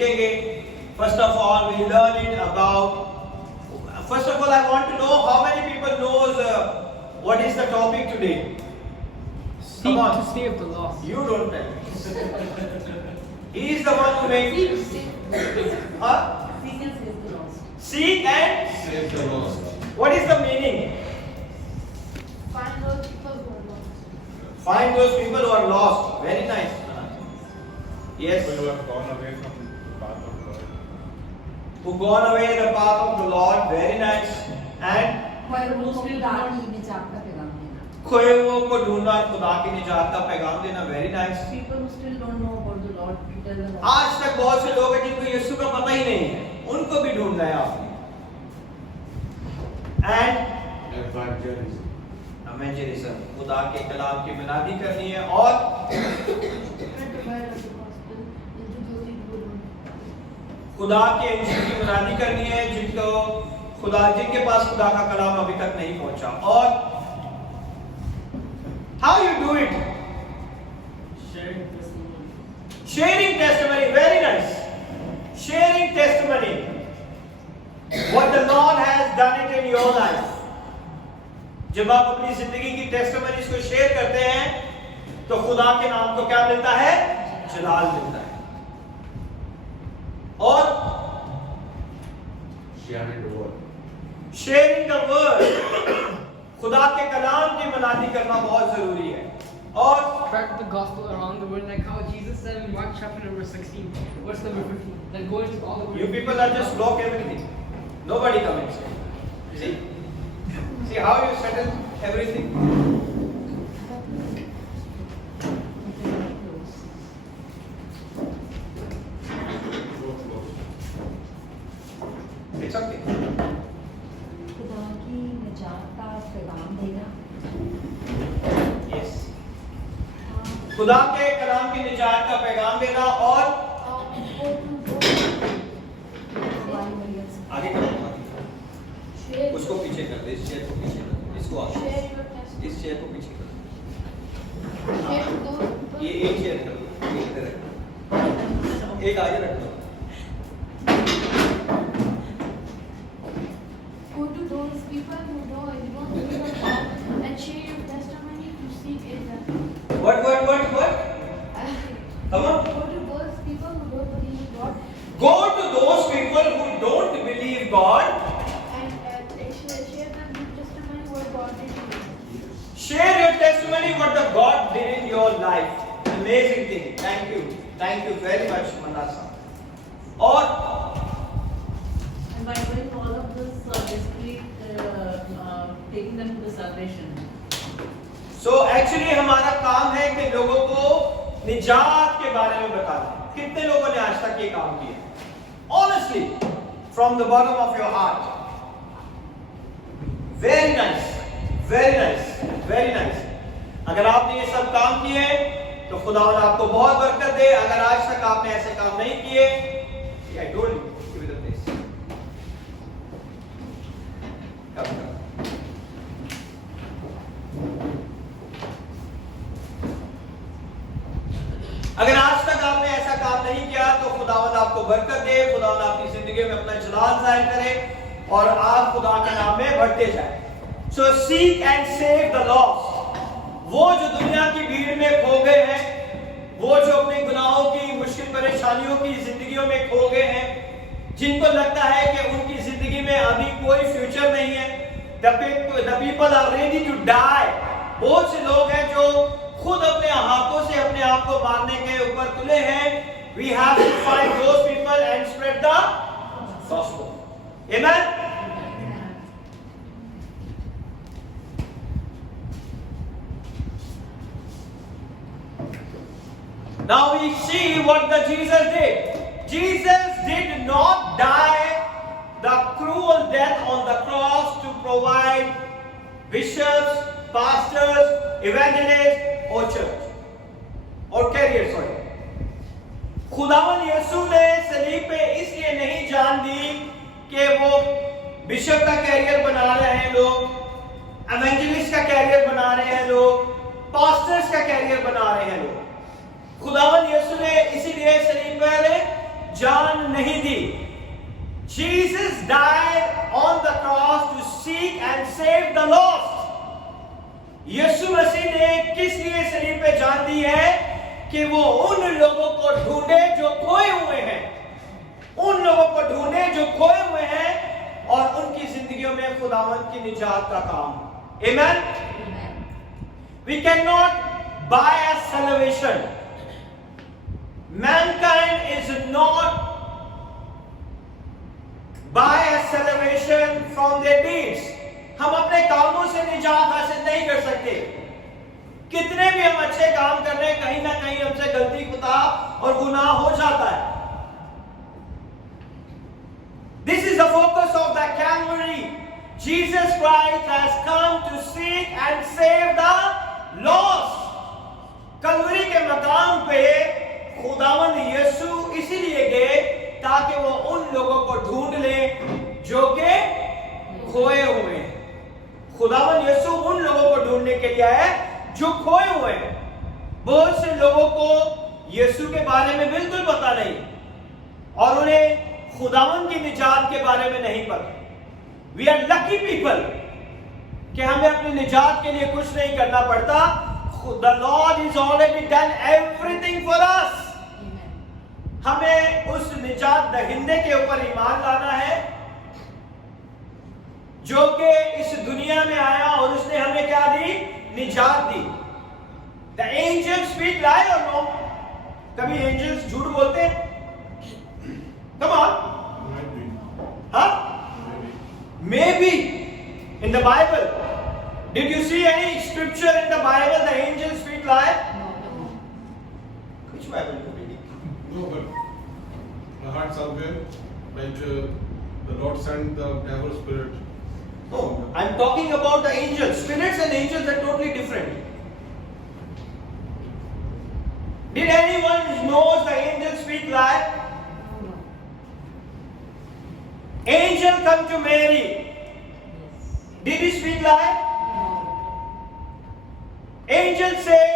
सीखेंगे. First of all, we learn it about. First of all, I want to know how many people knows what is the topic today. Seek to save the lost. You don't tell me. He is the one who makes. Huh? Seek and save the lost. Seek and Save the lost. what is the meaning? Find those people who are lost. Find those people who are lost. Very nice. Yes. People who have gone away from the path of God. Who gone away in the path of the Lord. Very nice. And खोए हुओं को ढूंढना और खुदा की निजात का पैगाम देना. Very nice. People who still don't know about the Lord, to tell them. आज तक बहुत से लोग हैं जिनको यीशु का पता ही नहीं है, उनको भी ढूंढना है आपने. And Evangelism. इवेंजलिज्म, खुदा के कलाम की मुनादी करनी है और Spread the word of the gospel into those people who खुदा के इंजील की मुनादी करनी है जिनके पास खुदा का कलाम अभी तक नहीं पहुंचा. और how you do it? Sharing testimony. Very nice. Sharing testimony. What the Lord has done it in your life. जब आप अपनी जिंदगी की टेस्टिमनीज को शेयर करते हैं तो खुदा के नाम को क्या मिलता है? जलाल मिलता है. और Sharing the word. Sharing the word, खुदा के कलाम की मनादी करना बहुत जरूरी है. और Spread the gospel around the world, like how Jesus said in Mark chapter number 16, verse number 15, that go into all the world. you people are just block everything. Nobody comments. See how you settle everything. It's okay. खुदा की निजात का पैगाम देना. Yes. खुदा के कलाम की निजात का पैगाम देना और आगे करो. उसको पीछे कर दे, इस चेयर को पीछे कर दे, इसको आगे, इस चेयर को पीछे कर दे. ये एक चेयर कर दो, एक इधर रख, एक आगे रख दो. Go to those people who don't believe in God and share your testimony to seek in them. What? Come on. Go to those people who don't believe in God Go to those people who don't believe God. and share them your testimony what God did in you. Share your testimony what the God did in your life. Amazing thing. Thank you very much, Manasa. और And by doing all of this, basically taking them to the salvation. so actually हमारा काम है कि लोगों को निजात के बारे में बताना. कितने लोगों ने आज तक ये काम किया? Honestly, from the bottom of your heart. Very nice. अगर आपने ये सब काम किए तो खुदावंद आपको बहुत बरकत दे. अगर आज तक आपने ऐसे काम नहीं किए, I told you, give it a place. Come. अगर आज तक आपने ऐसा काम नहीं किया तो खुदावंद आपको बरकत दे. खुदावंद आपकी जिंदगी में अपना जलाल जाहिर करे और आप खुदा के नाम में बढ़ते जाए. So seek and save the lost. वो जो दुनिया की भीड़ में खो गए हैं, वो जो अपने गुनाहों की, मुश्किल परेशानियों की जिंदगियों में खो गए हैं, जिनको लगता है कि उनकी जिंदगी में अभी कोई फ्यूचर नहीं है. The people are ready to die. बहुत से लोग हैं जो खुद अपने हाथों से अपने आप को मारने के ऊपर तुले हैं. We have to find those people and spread the gospel. Amen. Now we see what the Jesus did. Jesus did not die the cruel death on the cross to provide bishops, pastors, evangelists or church or carriers. खुदावन यीशु ने सलीब पे इसलिए नहीं जान दी कि वो bishop का कैरियर बना रहे हैं लोग, एवेंजलिस्ट का कैरियर बना रहे हैं लोग, पास्टर्स का कैरियर बना रहे हैं लोग. खुदावन यीशु ने इसीलिए सलीब पर जान नहीं दी। Jesus died on the cross to seek and save the lost. यीशु मसीह ने किस लिए सलीब पे जान दी है? कि वो उन लोगों को ढूंढे जो खोए हुए हैं, उन लोगों को ढूंढे जो खोए हुए हैं और उनकी जिंदगियों में खुदावंद की निजात का काम। Amen? We cannot buy a salvation. Mankind is not buy a salvation from their deeds. हम अपने कामों से निजात हासिल नहीं कर सकते। कितने भी हम अच्छे काम कर रहे हैं, कहीं ना कहीं हमसे गलती खुता और गुनाह हो जाता है। This is the focus of the Calvary. Jesus Christ has come to seek and save the lost. Kalvari के मकाम पे खुदावंद यीशु इसीलिए गए ताकि वो उन लोगों को ढूंढ ले जो के खोए हुए हैं। खुदावंद यीशु उन लोगों को ढूंढने के लिए आए जो खोए हुए हैं। बहुत से लोगों को यीशु के बारे में बिल्कुल पता नहीं और उन्हें खुदावंद की निजात के बारे में नहीं पता। We are lucky people कि हमें अपनी निजात के लिए कुछ नहीं करना पड़ता। The Lord is already done everything for us. हमें उस निजात दहिंदे के ऊपर ईमान लाना है जो कि इस दुनिया में आया और उसने हमें क्या दी? निजात दी। The angels speak lie or no? कभी angels झूठ बोलते हैं? Come on. Huh? Maybe in the Bible. Did you see any scripture in the Bible the angels speak lie? Which Bible you reading? No, but my heart's somewhere. Like the Lord sent the devil spirit. No, I'm talking about the angels. Spirits and angels are totally different. Did anyone knows the angels speak lie? Angel come to Mary. Did he speak lie? Angel say,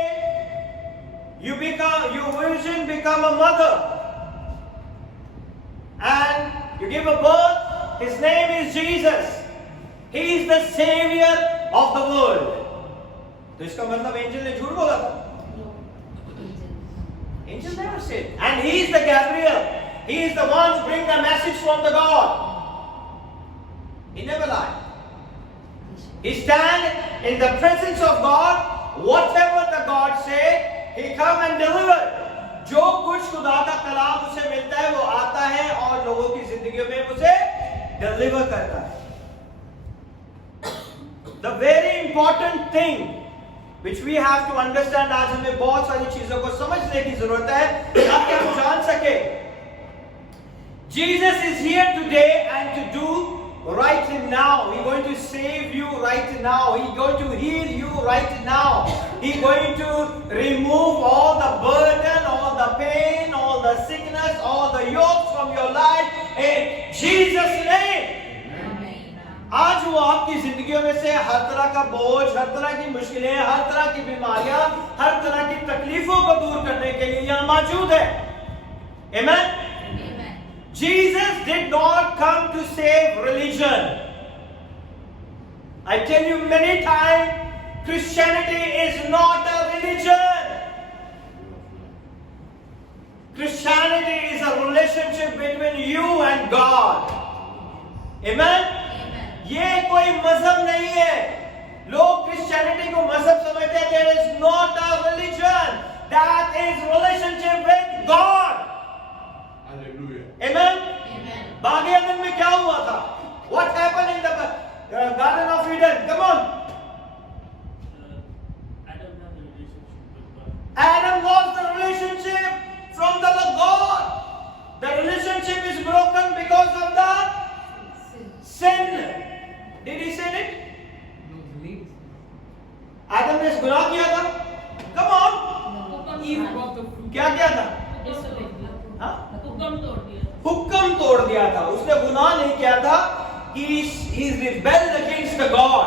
you virgin become a mother, and you give a birth. His name is Jesus. He is the savior of the world. तो इसका मतलब angel ने झूठ बोला था? Angel never said. And he is the Gabriel. He is the one who brings the message from the God. He never lied. He stand in the presence of God. Whatever the God say, he come and deliver. जो कुछ खुदा का कलाम उसे मिलता है वो आता है और लोगों की जिंदगियों में उसे डिलीवर करता है। The very important thing which we have to understand, आज हमें बहुत सारी चीजों को समझने की जरूरत है ताकि हम जान सके Jesus is here today and to do right now. He is going to save you right now. He is going to heal you right now. He is going to remove all the burden, all the pain, all the sickness, all the yokes from your life in Jesus' name. आज वो आपकी जिंदगियों में से हर तरह का बोझ, हर तरह की मुश्किलें, हर तरह की बीमारियां, हर तरह की तकलीफों को दूर करने के लिए यहाँ मौजूद है। Amen? Jesus did not come to save religion. I tell you many times, Christianity is not a religion. Christianity is a relationship between you and God. Amen? ये कोई मजहब नहीं है। लोग क्रिश्चियनिटी को मजहब समझते हैं। There is not a religion. That is relationship with God. Hallelujah. Amen. बागे अदन में क्या हुआ था? What happened in the Garden of Eden? Come on. Adam lost the relationship from the God. The relationship is broken because of the sin. Did he sin it? आदम ने गुनाह किया था? Come on. क्या किया था? हुक्म तोड़ दिया था। उसने गुनाह नहीं किया था। He rebelled against the God.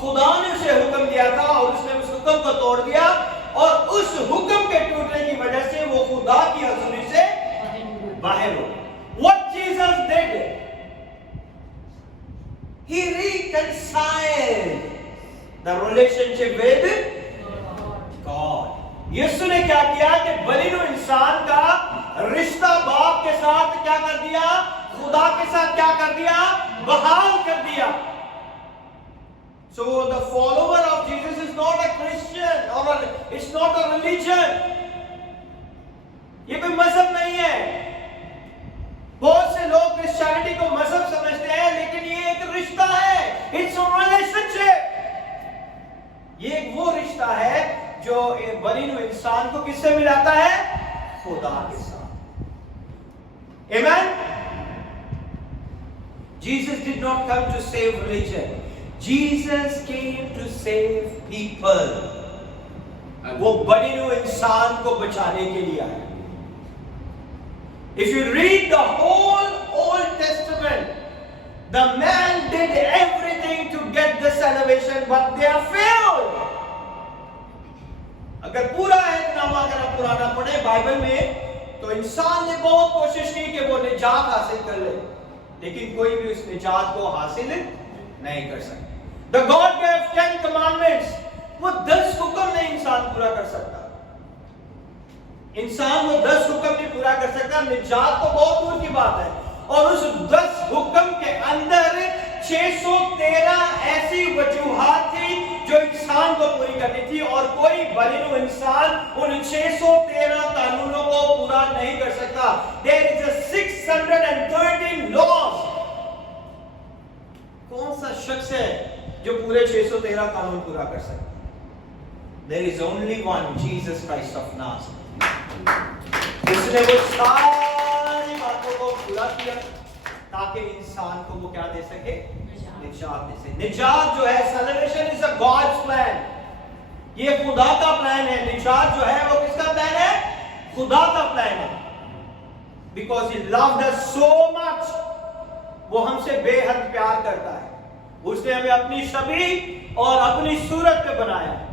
खुदा ने उसे हुक्म दिया था और उसने उस हुक्म को तोड़ दिया और उस हुक्म के टूटने की वजह से वो खुदा की हजूरी से बाहर हो गया। did, he reconciled the relationship with God. यीशु ने क्या किया कि बलिनो इंसान का रिश्ता बाप के साथ क्या कर दिया, खुदा के साथ क्या कर दिया, बहाल कर दिया. So the follower of Jesus is not a Christian or it's not a religion. ये कोई मजहब नहीं है. बहुत से लोग क्रिश्चियनिटी को मजहब समझते हैं, लेकिन ये एक रिश्ता है. It's a relationship. ये एक वो रिश्ता है जो बलिनो इंसान को किससे मिलाता है, खुदा के साथ. Amen. Jesus did not come to save religion. Jesus came to save people. वो बलिनो इंसान को बचाने के लिए आया. If you read the whole Old Testament, the man did everything to get the salvation, but they are failed. अगर पूरा अहदनामा अगर आप पुराना पढ़े बाइबल में, तो इंसान ने बहुत कोशिश की कि वो निजात हासिल कर ले, लेकिन कोई भी उस निजात को हासिल नहीं कर सकता. The God gave 10 commandments. वो 10 हुक्म नहीं इंसान पूरा कर सकता. इंसान वो 10 हुक्म नहीं पूरा कर सकता. निजात तो बहुत दूर की बात है. और उस 10 हुक्म के अंदर 613 ऐसी वजूहात थी जो इंसान को पूरी करनी थी, और कोई बलिनो इंसान उन 613 कानूनों को पूरा नहीं कर सकता. There is a 613 laws. कौन सा शख्स है जो पूरे 613 कानून पूरा कर सकता? There is only one, Jesus Christ of Nazareth. जिसने वो सारी बातों को पूरा किया ताकि इंसान को वो क्या दे सके, निजात दे सके. निजात जो है, salvation is a God's plan. ये खुदा का प्लान है. निजात जो है वो किसका प्लान है, खुदा का प्लान है. Because he loved us so much. वो हमसे बेहद प्यार करता है. उसने हमें अपनी शबीह और अपनी सूरत पे बनाया है.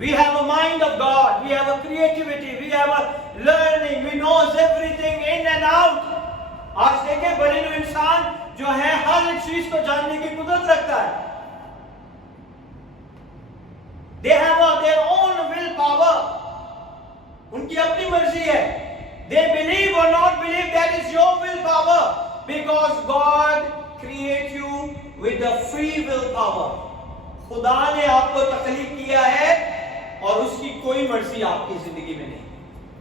We have a mind of God. We have a creativity. We have a learning. We knows everything in and out. आज देखें बलिनो इंसान जो है हर एक चीज को जानने की कुदरत रखता है. They have their own will power. उनकी अपनी मर्जी है. They believe or not believe, that is your will power, because God create you with the free will power. खुदा ने आपको तख्लीक किया है और उसकी कोई मर्जी आपकी जिंदगी में नहीं.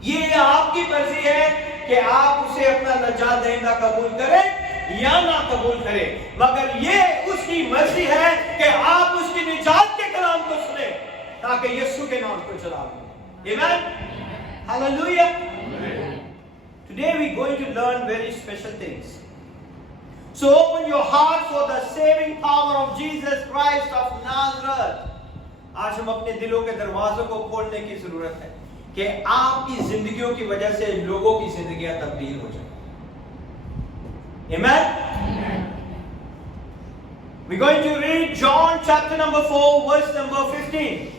ये आपकी मर्जी है कि आप उसे अपना नजात दहिंदा कबूल करें या ना कबूल करें, मगर ये उसकी मर्जी है कि आप उसकी निजात के कलाम को सुने ताकि यीशु के नाम को चला दें. Amen. Hallelujah. Today we are going to learn very special things. So open your heart for the saving power of Jesus Christ of Nazareth. आज हम अपने दिलों के दरवाजों को खोलने की जरूरत है कि आपकी जिंदगियों की वजह से लोगों की जिंदगियां तब्दील हो जाए. Amen. We're going to read John chapter number 4 verse number 15.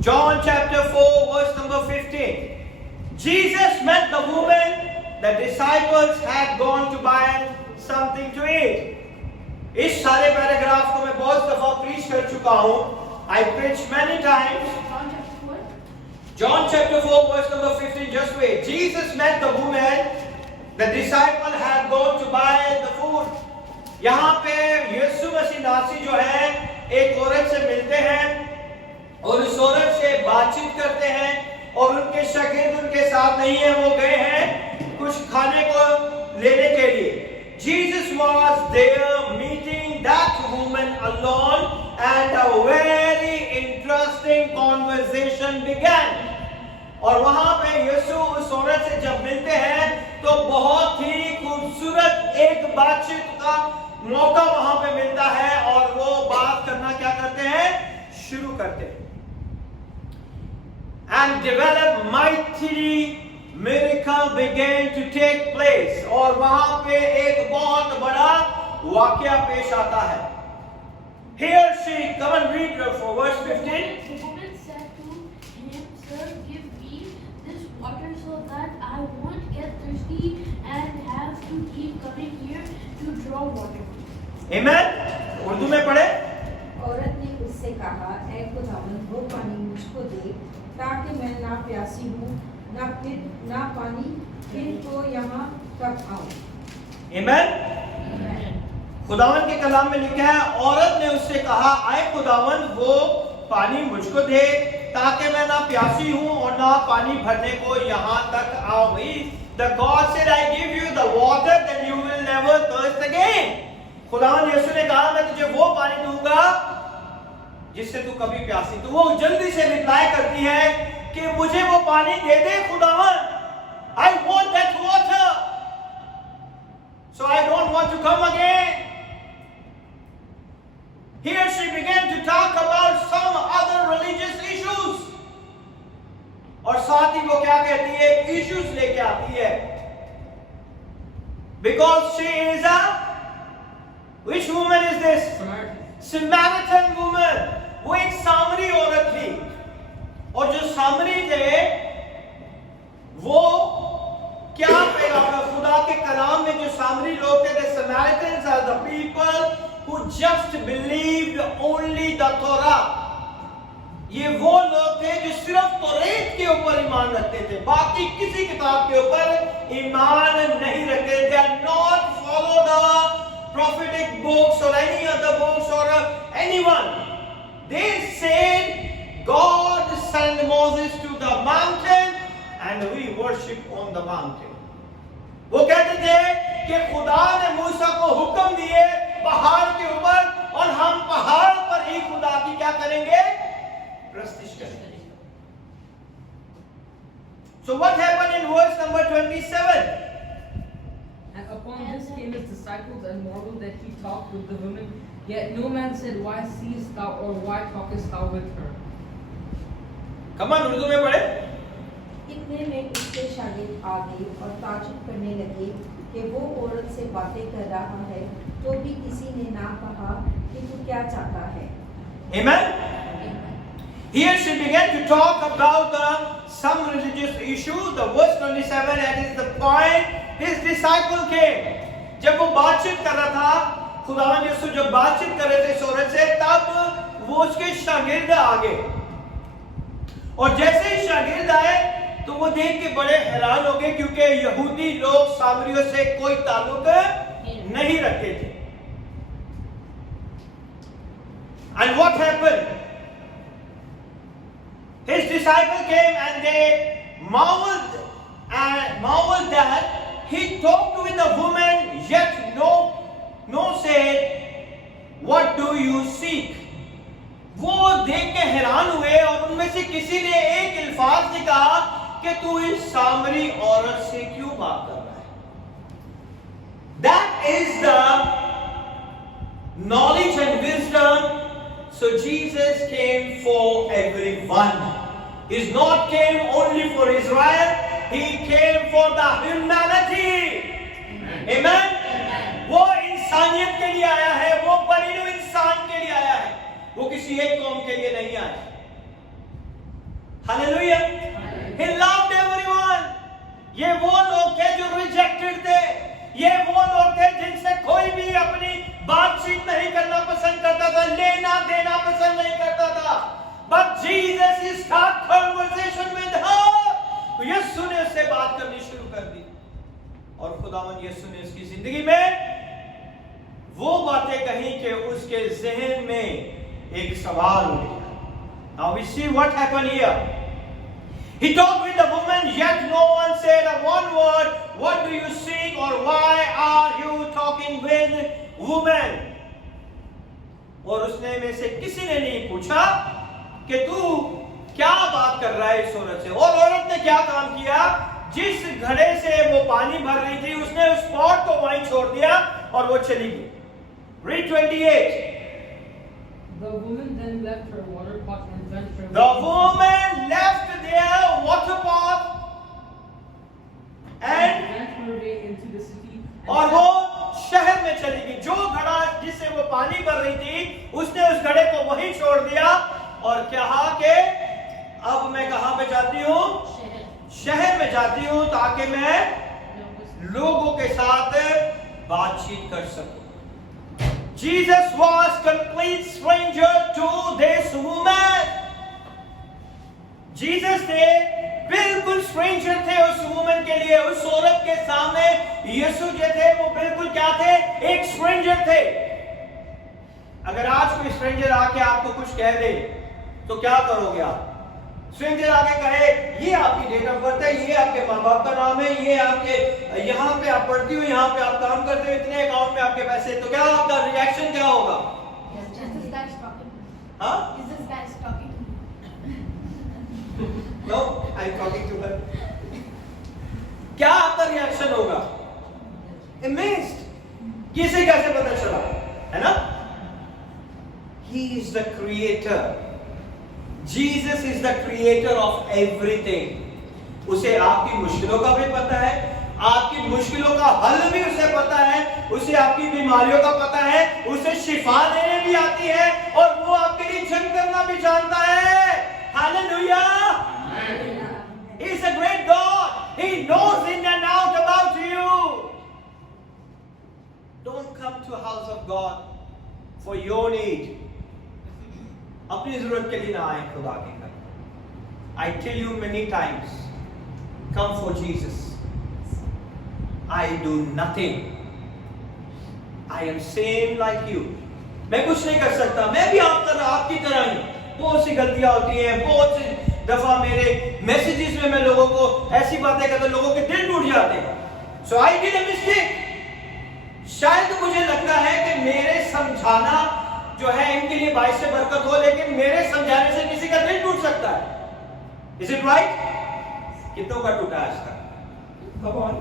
John chapter 4 verse number 15. Jesus met the woman. The disciples had gone to buy something to eat. इस सारे पैराग्राफ को मैं बहुत दफा प्रीच कर चुका हूं. I preached many times. John chapter 4 verse number 15. Just wait. Jesus met the woman. The disciple had gone to buy the food. यहाँ पे यीशु मसीह नासी जो है एक औरत से मिलते हैं और उस औरत से बातचीत करते हैं, और उनके शागिर्द उनके साथ नहीं है, वो गए हैं कुछ खाने को लेने के लिए. Jesus was there meeting that woman alone, and a very interesting conversation began. और वहां पे यीशु उस औरत से जब मिलते हैं तो बहुत ही खूबसूरत एक बातचीत का मौका वहां पे मिलता है, और वो बात करना क्या करते हैं, शुरू करते हैं. And develop mighty miracle began to take place. और वहां पे एक बहुत बड़ा वाकया पेश आता है. Here she, come and read for verse 15. The woman said to him, Sir, give me this water आमेन। उर्दू में पढ़े। औरत ने उससे कहा, ऐ खुदावंद वो पानी मुझको दे ताकि मैं ना प्यासी हूँ ना पानी फिर तो यहाँ तक आऊँ। आमेन। खुदावन के कलाम में लिखा है, औरत ने उससे कहा, आए खुदावन वो पानी मुझको दे ताकि मैं ना प्यासी हूँ और ना पानी भरने को यहाँ तक आऊँ। The God said, I give you the water that you will never thirst again. खुदावन यीशु ने कहा, मैं तुझे वो पानी दूंगा जिससे तू कभी प्यासी। तो वो जल्दी से रिप्लाई करती है कि मुझे वो पानी दे दे खुदावन। I want that water. So I don't want to come again. Here she began to talk about some other religious issues. और साथ ही वो क्या कहती है, issues लेके आती है. Because she is a, which woman is this? Samaritan woman. वो एक सामरी औरत थी. और जो सामरी थे, वो क्या खुदा के कलाम में जो सामरी लोग थे, the Samaritans are the people who just believed only the Torah. ये वो लोग थे जो सिर्फ तौरात के ऊपर ईमान रखते थे, बाकी किसी किताब के ऊपर ईमान नहीं रखते थे. Not follow the prophetic books or any other books or anyone. They said God sent Moses to the mountain and we worship on the mountain. वो कहते थे कि खुदा ने मूसा को हुक्म दिए पहाड़ के ऊपर और हम पहाड़ पर ही खुदा की क्या करेंगे, प्रस्तुति करेंगे. So what happened in verse number 27? And upon this came his disciples and marveled that he talked with the women. Yet no man said, why seest thou, or why talkest thou with her? Come on, Urdu में पढ़े. इतने में उसके शागिर्द आ गए और ताज्जुब करने लगे कि वो औरत से बातें कर रहा है, तो भी किसी ने ना कहा कि तू क्या चाहता है. Amen. Here she began to talk about some religious issue. The verse 27, that is the point. His disciple came. जब वो बातचीत कर रहा था, खुदावंद यीशु जब बातचीत कर रहे थे इस औरत से, तब वो उसके शागिर्द आ गए. और जैसे ही शागिर्द आए तो वो देख के बड़े हैरान हो गए, क्योंकि यहूदी लोग सामरियों से कोई ताल्लुक नहीं रखते थे. And what happened? His disciple came and they marveled that he talked with the woman, yet no said, what do you seek? वो देख के हैरान हुए और उनमें से किसी ने एक अल्फाज ने कहा कि तू इस सामरी औरत से क्यों बात कर रहा है. That is the knowledge and wisdom. So Jesus came for everyone. He not came only for Israel. He came for the humanity. Amen. वो इंसानियत के लिए आया है, वो बनी हुई इंसान के लिए आया है, वो किसी एक कौम के लिए नहीं आया. Hallelujah. He loved everyone. ये वो लोग थे जो रिजेक्टेड थे, ये वो लोग थे जिनसे कोई भी अपनी बातचीत नहीं करना पसंद करता था, लेना देना पसंद नहीं करता था. But Jesus is start conversation with her. तो यीशु ने उससे बात करनी शुरू कर दी और खुदावंद यीशु ने उसकी जिंदगी में वो बातें कही कि उसके ज़हन में एक सवाल उठा. Now we see what happened here. He talked with the woman, yet no one said a one word. What do you seek, or why are you talking with woman? और उसने में से किसी ने नहीं पूछा कि तू क्या बात कर रहा है इस औरत से. और औरत ने क्या काम किया, जिस घड़े से वो पानी भर रही थी उसने उस पॉट को वहीं छोड़ दिया और वो चली गई. Read 28. The woman then left her water pot and went her way. The woman left their water pot and went her way into the city. और वो शहर में चली गई. जो घड़ा जिससे वो पानी भर रही थी उसने उस घड़े को वहीं छोड़ दिया और कहा कि अब मैं कहां पे जाती हूँ, शहर में जाती हूँ ताकि मैं लोगों के साथ बातचीत कर सकूं. Jesus was complete stranger to this woman. Jesus थे बिल्कुल स्ट्रेंजर थे उस वुमन के लिए, उस औरत के सामने यीशु जो थे वो बिल्कुल क्या थे, एक स्ट्रेंजर थे। अगर आज कोई स्ट्रेंजर आके आपको कुछ कह दे तो क्या करोगे आप? स्ट्रेंजर आके कहे ये आपकी डेट ऑफ बर्थ है, ये आपके माँ बाप का नाम है, ये आपके यहाँ पे आप पढ़ती हो, यहाँ पे आप काम करते हो, इतने अकाउंट में आपके पैसे, तो क्या आपका रिएक्शन क्या होगा? Is this guy talking to me? हाँ? Is this guy talking to me? No, I'm talking to her. क्या आपका रिएक्शन होगा? Amazed. किसे कैसे पता चला, है ना? He is the creator. Jesus is the creator of everything. उसे आपकी मुश्किलों का भी पता है, आपकी मुश्किलों का हल भी उसे पता है, उसे आपकी बीमारियों का पता है, उसे शिफा देने भी आती है, और वो आपके लिए जंग करना भी जानता है। Hallelujah! He is a great God. He knows in and out about you. Don't come to house of God for your need. अपनी जरूरत के लिए ना आए खुदा के घर। I tell you many times, come for Jesus. I do nothing. I am same like you. मैं कुछ नहीं कर सकता, मैं भी आपकी तरह ही बहुत सी गलतियां होती हैं, बहुत सी दफा मेरे मैसेजेस में मैं लोगों को ऐसी बातें कहता हूं, लोगों के दिल टूट जाते हैं। So I did a mistake. शायद मुझे लगता है कि मेरे समझाना जो है इनके लिए बाइस से बरकत हो, लेकिन मेरे समझाने से किसी का दिल टूट सकता है। Is it right? कितनों का टूटा आज तक? Come on.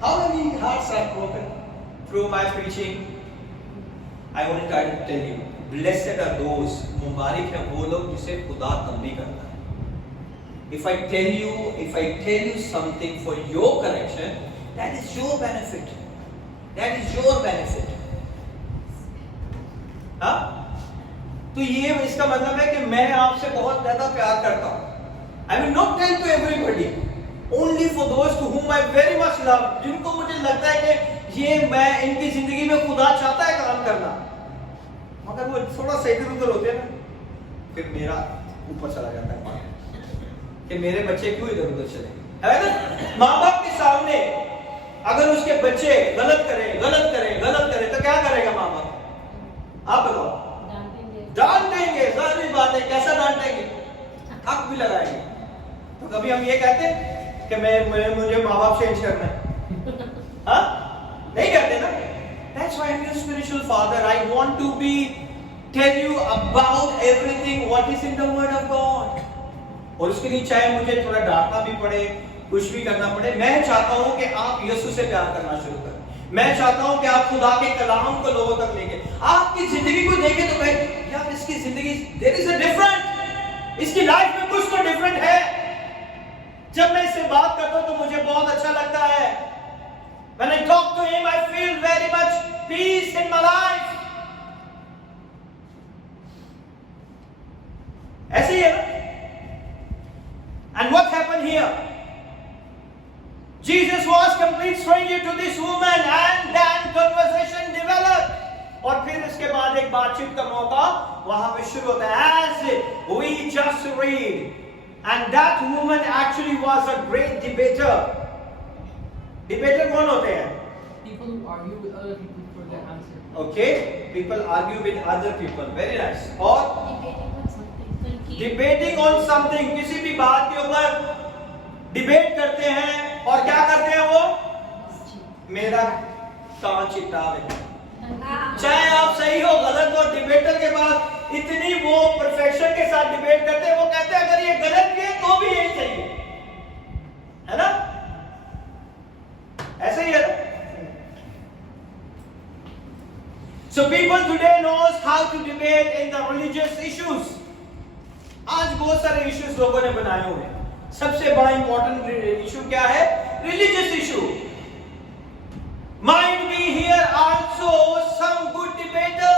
How many hearts are broken through my preaching? I want to try to tell you, blessed are those, मुबारक है वो लोग जिसे खुदा तंबी करता है। If I tell you something for your correction, that is your benefit. That is your benefit. हाँ? तो ये इसका मतलब है कि मैं आपसे बहुत ज्यादा प्यार करता हूँ। I will not tell to everybody, only for those to whom I very much love, जिनको मुझे लगता है कि ये मैं इनकी जिंदगी में खुदा चाहता है काम करना, मगर वो थोड़ा सा इधर उधर होते हैं ना, फिर मेरा ऊपर चला जाता है कि मेरे बच्चे क्यों इधर उधर चले, है ना? माँ बाप के सामने अगर उसके बच्चे गलत करे तो क्या करेगा माँ बाप? आप बताओ। डांटेंगे, जाहिर बात है। कैसा डांटेंगे? हक भी लगाएंगे। तो कभी हम ये कहते हैं कि मुझे माँ बाप चेंज करना है? हाँ? नहीं कहते ना? That's why I'm your spiritual father. I want to tell you about everything what is in the word of God. और उसके लिए चाहे मुझे थोड़ा डांटना भी पड़े, कुछ भी करना पड़े, मैं चाहता हूं कि आप यीशु से प्यार करना शुरू करें। मैं चाहता हूं कि आप खुदा के कलाम को लोगों तक लेके, आपकी जिंदगी को देखें तो कहें यार इसकी जिंदगी देयर इज अ डिफरेंट, इसकी लाइफ में कुछ तो डिफरेंट है। जब मैं इससे बात करता हूं तो मुझे बहुत अच्छा लगता है। When I talk to him, I feel very much peace in my life. ऐसे ही है ना? And what happened here? Jesus was complete stranger to this woman, and then conversation developed. और फिर इसके बाद एक बातचीत का मौका वहां पे शुरू होता है, as we just read. And that woman actually was a great debater. Debater कौन होते हैं? People who argue with other people for their answer. Okay, people argue with other people. Very nice. और Debating debating on something. on something, किसी भी बात के ऊपर debate करते हैं, और क्या करते हैं वो? मेरा कान चिट्टा है। चाहे आप सही हो गलत हो, डिबेटर के पास इतनी वो परफेक्शन के साथ डिबेट करते हैं, वो कहते हैं अगर ये गलत भी है तो भी यही सही है ना? ऐसे ही है ना? So people today knows how to debate in the religious issues. आज बहुत सारे इश्यूज लोगों ने बनाए हुए हैं। सबसे बड़ा इंपॉर्टेंट इशू क्या है? Religious issue. Might be here also some good debater.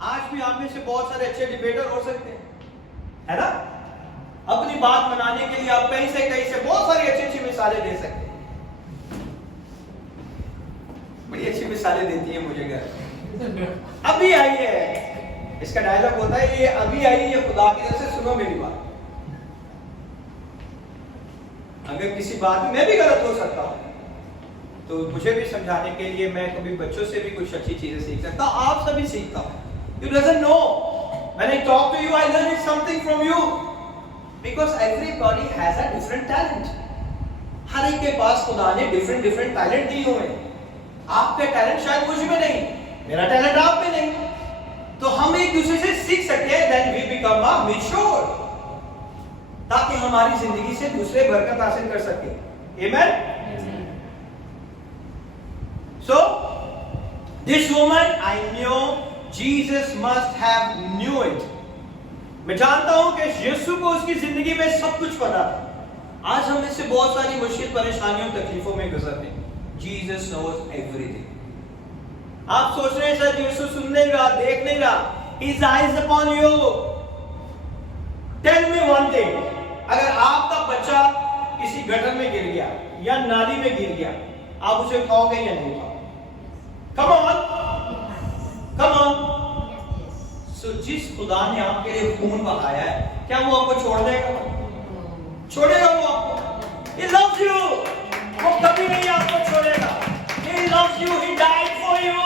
आज भी आप में से बहुत सारे अच्छे डिबेटर हो सकते हैं, है ना? अपनी बात मनाने के लिए आप कहीं से बहुत सारी अच्छी अच्छी मिसालें दे सकते हैं। बड़ी अच्छी मिसालें देती है मुझे घर। अभी आई है, इसका डायलॉग होता है ये अभी आई है, ये खुदा की तरफ से, सुनो मेरी बात। अगर किसी बात में मैं भी गलत हो सकता हूं तो मुझे भी समझाने के लिए मैं कभी बच्चों से भी कुछ अच्छी चीजें सीख सकता हूं, आप सभी सीखता हूं। You doesn't know when I talk to you I learn something from you because everybody has a different talent। हर एक के पास खुदा ने डिफरेंट टैलेंट दिए हुए हैं। आपका टैलेंट शायद मुझ में नहीं, मेरा टैलेंट आप में नहीं, तो हम एक दूसरे से सीख सकते हैं। then we become a mature, ताकि हमारी जिंदगी से दूसरे बरकत हासिल कर सके। Amen? So, this woman, I know Jesus must have knew it। मैं जानता हूं कि यीशु को उसकी जिंदगी में सब कुछ पता था। आज हम इससे बहुत सारी मुश्किल परेशानियों तकलीफों में गुजरते हैं। Jesus knows everything। आप सोच रहे हैं सर यीशु सुन नहीं रहा, देख नहीं रहा। His eyes upon you। Tell me one thing, अगर आपका बच्चा किसी गटर में गिर गया या नाली में गिर गया, आप उसे उठाओगे या नहीं उठाओगे? Come on, come on। So जिस खुदा ने आपके लिए खून बहाया है, क्या वो आपको छोड़ देगा? छोड़ेगा वो आपको? He loves you। वो कभी नहीं आपको छोड़ेगा। He loves you, he died for you।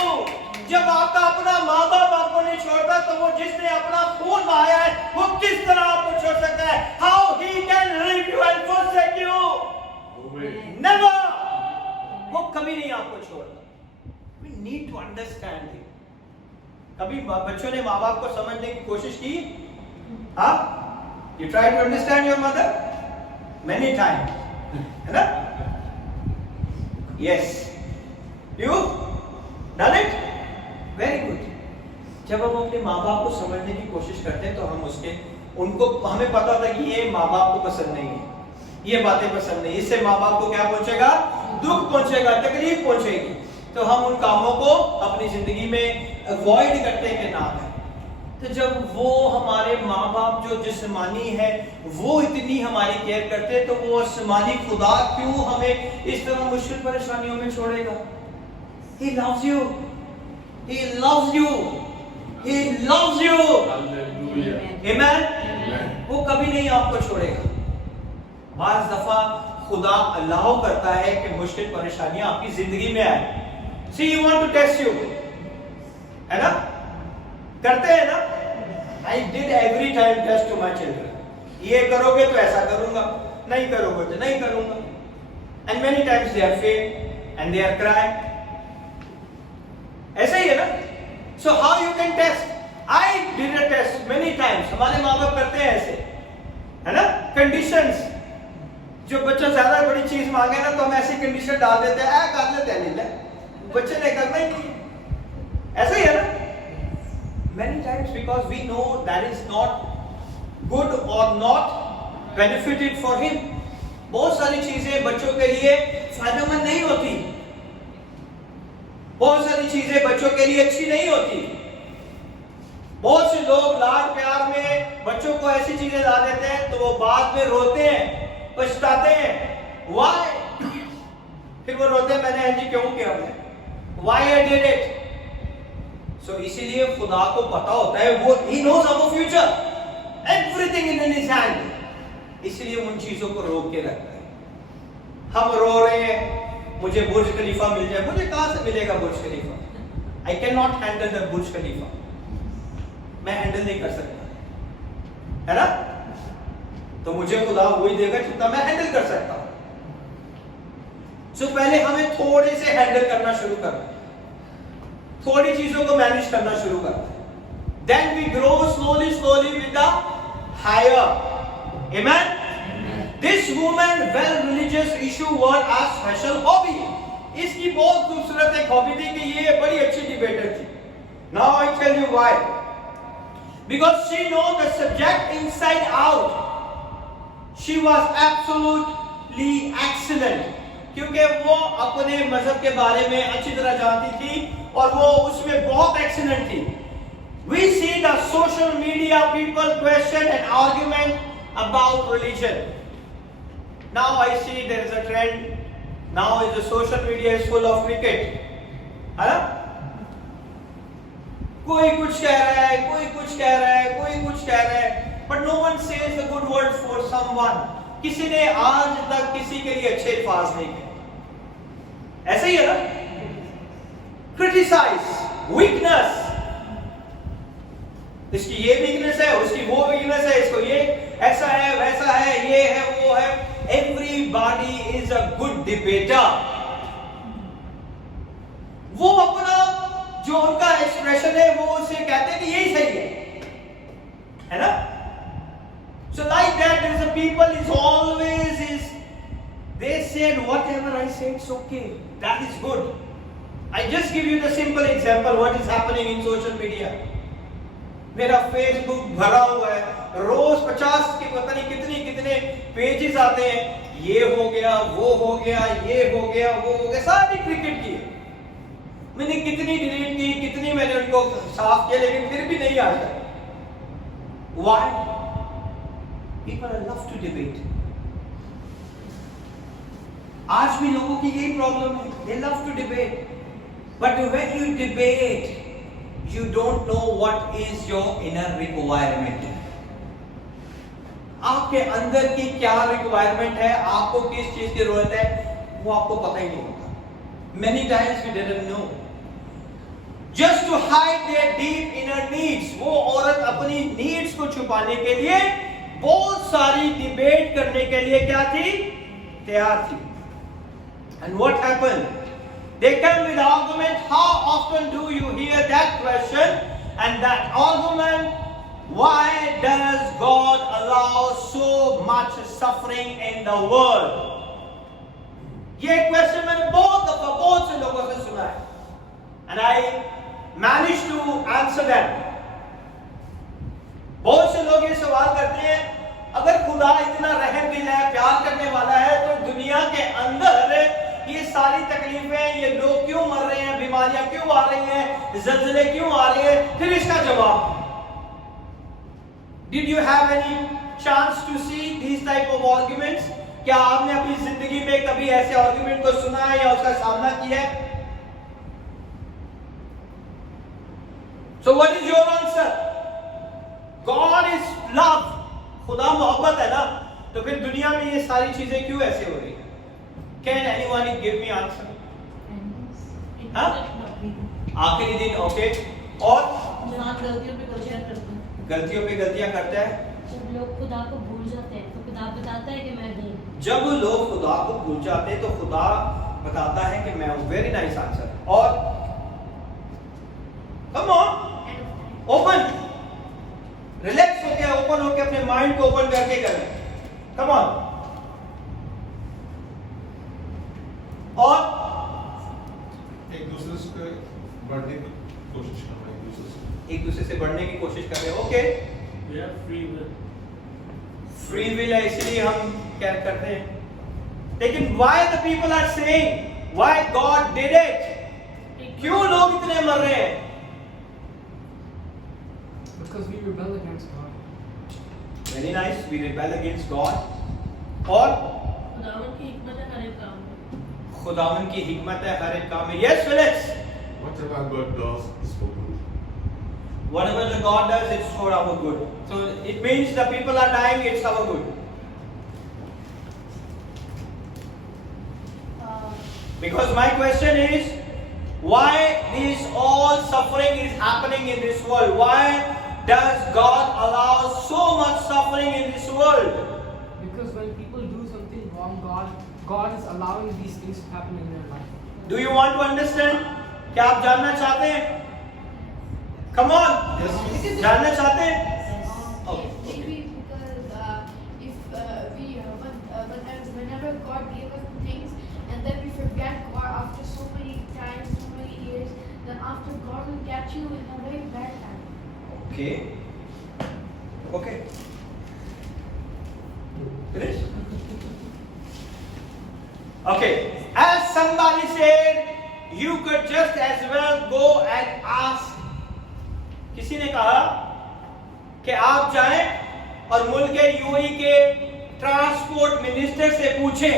जब आपका अपना माँ बाप आपको नहीं छोड़ता, तो वो जिसने अपना खून बहाया है, वो किस तरह आपको छोड़ सकता है? How he can leave you and forsake you? Never। वो कभी नहीं आपको छोड़ता। We need to understand it। कभी बच्चों ने माँ बाप को समझने की कोशिश की? हाँ? You try to understand your mother? Many times, है ना? Yes. You done it? Very good। जब हम अपने माँ बाप को समझने की कोशिश करते हैं तो हमें पता था कि ये माँ बाप को पसंद नहीं है, ये बातें पसंद नहीं, इससे माँ बाप को क्या पहुंचेगा? दुख पहुंचेगा, तकलीफ पहुंचेगी। तो हम उन कामों को अपनी जिंदगी में अवॉइड करते हैं कि ना करें। तो जब वो हमारे माँ बाप जो जिस्मानी है वो इतनी हमारी केयर करते हैं, तो वो आसमानी खुदा क्यों हमें इस तरह मुश्किल परेशानियों में छोड़ेगा? He loves you, he loves you, he loves you। Amen? वो कभी नहीं आपको छोड़ेगा। बाज़ दफा खुदा अल्लाह करता है कि मुश्किल परेशानियां आपकी जिंदगी में आए। See, you want to test you, है ना? करते हैं ना? I did every time test to my children। ये करोगे तो ऐसा करूंगा, नहीं करोगे तो नहीं करूंगा। And many times they are fail and they are cry। ऐसा ही है ना? So how you can test? I did a test many times। हमारे माँ बाप करते हैं ऐसे, है ना? Conditions। जो बच्चा ज्यादा बड़ी चीज मांगे ना, तो हम ऐसी कंडीशन डाल देते हैं, कर लेते हैं, ले बच्चे ने करना ही नहीं। ऐसा ही है ना? Many times because we know that is not good or not benefited for him। बहुत सारी चीजें बच्चों के लिए फायदेमंद नहीं होती, बहुत सारी चीजें बच्चों के लिए अच्छी नहीं होती। बहुत से लोग लाड प्यार में बच्चों को ऐसी चीजें ला देते हैं, तो वो बाद में रोते हैं, पछताते हैं। Why? फिर वो रोते हैं, मैंने ऐसी क्यों किया? Why I did it? So इसीलिए खुदा को पता होता है, वो he knows our future, everything in his hand। इसलिए उन चीजों को रोक के रखता है। हम रो रहे हैं, मुझे बुर्ज खलीफा मिल जाए। मुझे कहां से मिलेगा बुर्ज खलीफा? I cannot handle the बुर्ज खलीफा। मैं हैंडल नहीं कर सकता, है ना? तो मुझे खुदा वही देगा जितना मैं हैंडल कर सकता हूं। सो पहले हमें थोड़े से हैंडल करना शुरू करना है, थोड़ी चीजों को मैनेज करना शुरू करना है। Then we grow slowly with the higher। Amen? This woman well religious issue was a special hobby। इसकी बहुत खूबसूरत एक हॉबी थी कि ये बड़ी अच्छी डिबेटर थी। Now I tell you why। Because she knows the subject inside out। She was absolutely excellent। क्योंकि वो अपने मजहब के बारे में अच्छी तरह जानती थी और वो उसमें बहुत एक्सीलेंट थी। We see the social media people question and argument about religion। Now I see there is a trend। Now is the social media is full of cricket। है ना? कोई कुछ कह रहा है, कोई कुछ कह रहा है, कोई कुछ कह रहा है, but no one says the good word for someone. किसी ने आज तक किसी के लिए अच्छे अल्फाज नहीं कहे। ऐसा ही है ना? Criticize, weakness. इसकी ये वीकनेस है, उसकी वो वीकनेस है, इसको ये ऐसा है, वैसा है, ये है, वो है। Everybody is a good debater. वो अपना जो उनका एक्सप्रेशन है वो उसे कहते हैं कि यही सही है ना? So like that, there is a people is always is they said whatever I say it's okay, that is good. I just give you the simple example what is happening in social media. मेरा Facebook भरा हुआ है, रोज 50 के पता नहीं कितने pages आते हैं, ये हो गया, वो हो गया, ये हो गया, वो हो गया, सारी क्रिकेट की। मैंने कितनी डिलीट की, कितनी मैंने उनको साफ किया, लेकिन फिर भी नहीं आता। Why? People love to debate. आज भी लोगों की यही प्रॉब्लम है, they love to debate. But when you debate, you don't know what is your inner requirement. आपके अंदर की क्या रिक्वायरमेंट है, आपको किस चीज की जरूरत है, वो आपको पता ही नहीं होता। Many times we didn't know. Just to hide their deep inner needs. वो औरत अपनी नीड्स को छुपाने के लिए बहुत सारी डिबेट करने के लिए क्या थी? तैयार थी। And what happened? They come with argument. How often do you hear that question? And that argument, why does God allow so much suffering in the world? ये क्वेश्चन मैंने बहुत से लोगों से सुना है, and I managed to answer them. बहुत से लोग ये सवाल करते हैं, अगर खुदा इतना रहम दिल है, प्यार करने वाला है, तो दुनिया के अंदर ये सारी तकलीफें, ये लोग क्यों मर रहे हैं, बीमारियां क्यों आ रही हैं, ज़ल्ज़ले क्यों आ रहे हैं? फिर इसका जवाब, Did you have any chance to see these type of arguments? क्या आपने अपनी जिंदगी में कभी ऐसे आर्गुमेंट को सुना है या उसका सामना किया है? So what is your answer? God is love. खुदा मोहब्बत है ना, तो फिर दुनिया में ये सारी चीजें क्यों ऐसे हो रही हैं? Can anyone give me answer? हाँ? आखिरी दिन, ओके। और गलतियों पे गलतियां करते हैं। गलतियों पे गलतियां करते हैं। जब लोग खुदा को भूल जाते हैं तो खुदा बताता है कि मैं हूँ। जब लोग खुदा को भूल जाते हैं तो खुदा बताता है कि मैं हूँ। Very nice answer. और कम ऑन, ओपन, रिलैक्स होके, ओपन होके अपने माइंड को ओपन करके करें। Come on. और एक दूसरे से बढ़ने की कोशिश करना, एक दूसरे से बढ़ने की कोशिश कर रहे हैं। ओके, फ्री विल है, इसलिए हम क्या करते हैं। लेकिन why the people are saying why God did it? क्यों लोग इतने मर रहे हैं? Because we rebel against God. Very nice, we rebel against God. और खुदावन की हिकमत है हर एक काम में। खुदावन की हिकमत है हर एक काम में। Yes Philips, whatever God does is for good. whatever the God does, it's for our good. So it means the people are dying, it's our good. Because my question is, why this all suffering is happening in this world? Why does God allow so much suffering in this world? Because when people do something wrong, God is allowing these things to happen in their life. Do you want to understand? क्या आप जानना चाहते हैं? Come on, जानना चाहते हैं? Maybe because whenever God gave us things and then we forget God after so many times, so many years, then after God will catch you in a very bad time. Okay. Okay. Finish? Okay. As somebody said, you could just as well go and ask. किसी ने कहा कि आप जाएं और मुल्क UAE के transport minister से पूछें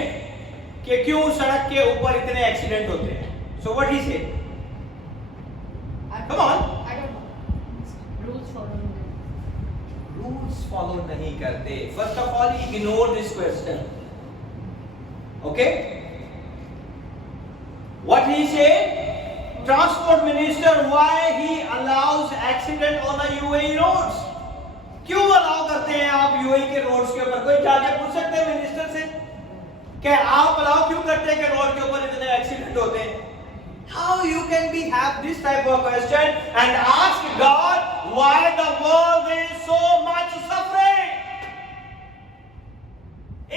कि क्यों सड़क के ऊपर इतने एक्सीडेंट होते हैं। So what he said? Come on. I don't know. Rules follow नहीं रूल्स फॉलो नहीं करते. First of all ignore this question. Okay, what he said, transport minister, why he allows accident on the UAE roads? क्यों allow करते हैं आप UAE के roads के ऊपर? कोई जाके पूछ सकते हैं मिनिस्टर से कि आप अलाउ क्यों करते हैं कि रोड के ऊपर इतने एक्सीडेंट होते हैं? How you can be have this type of question and ask God why the world is so much suffering?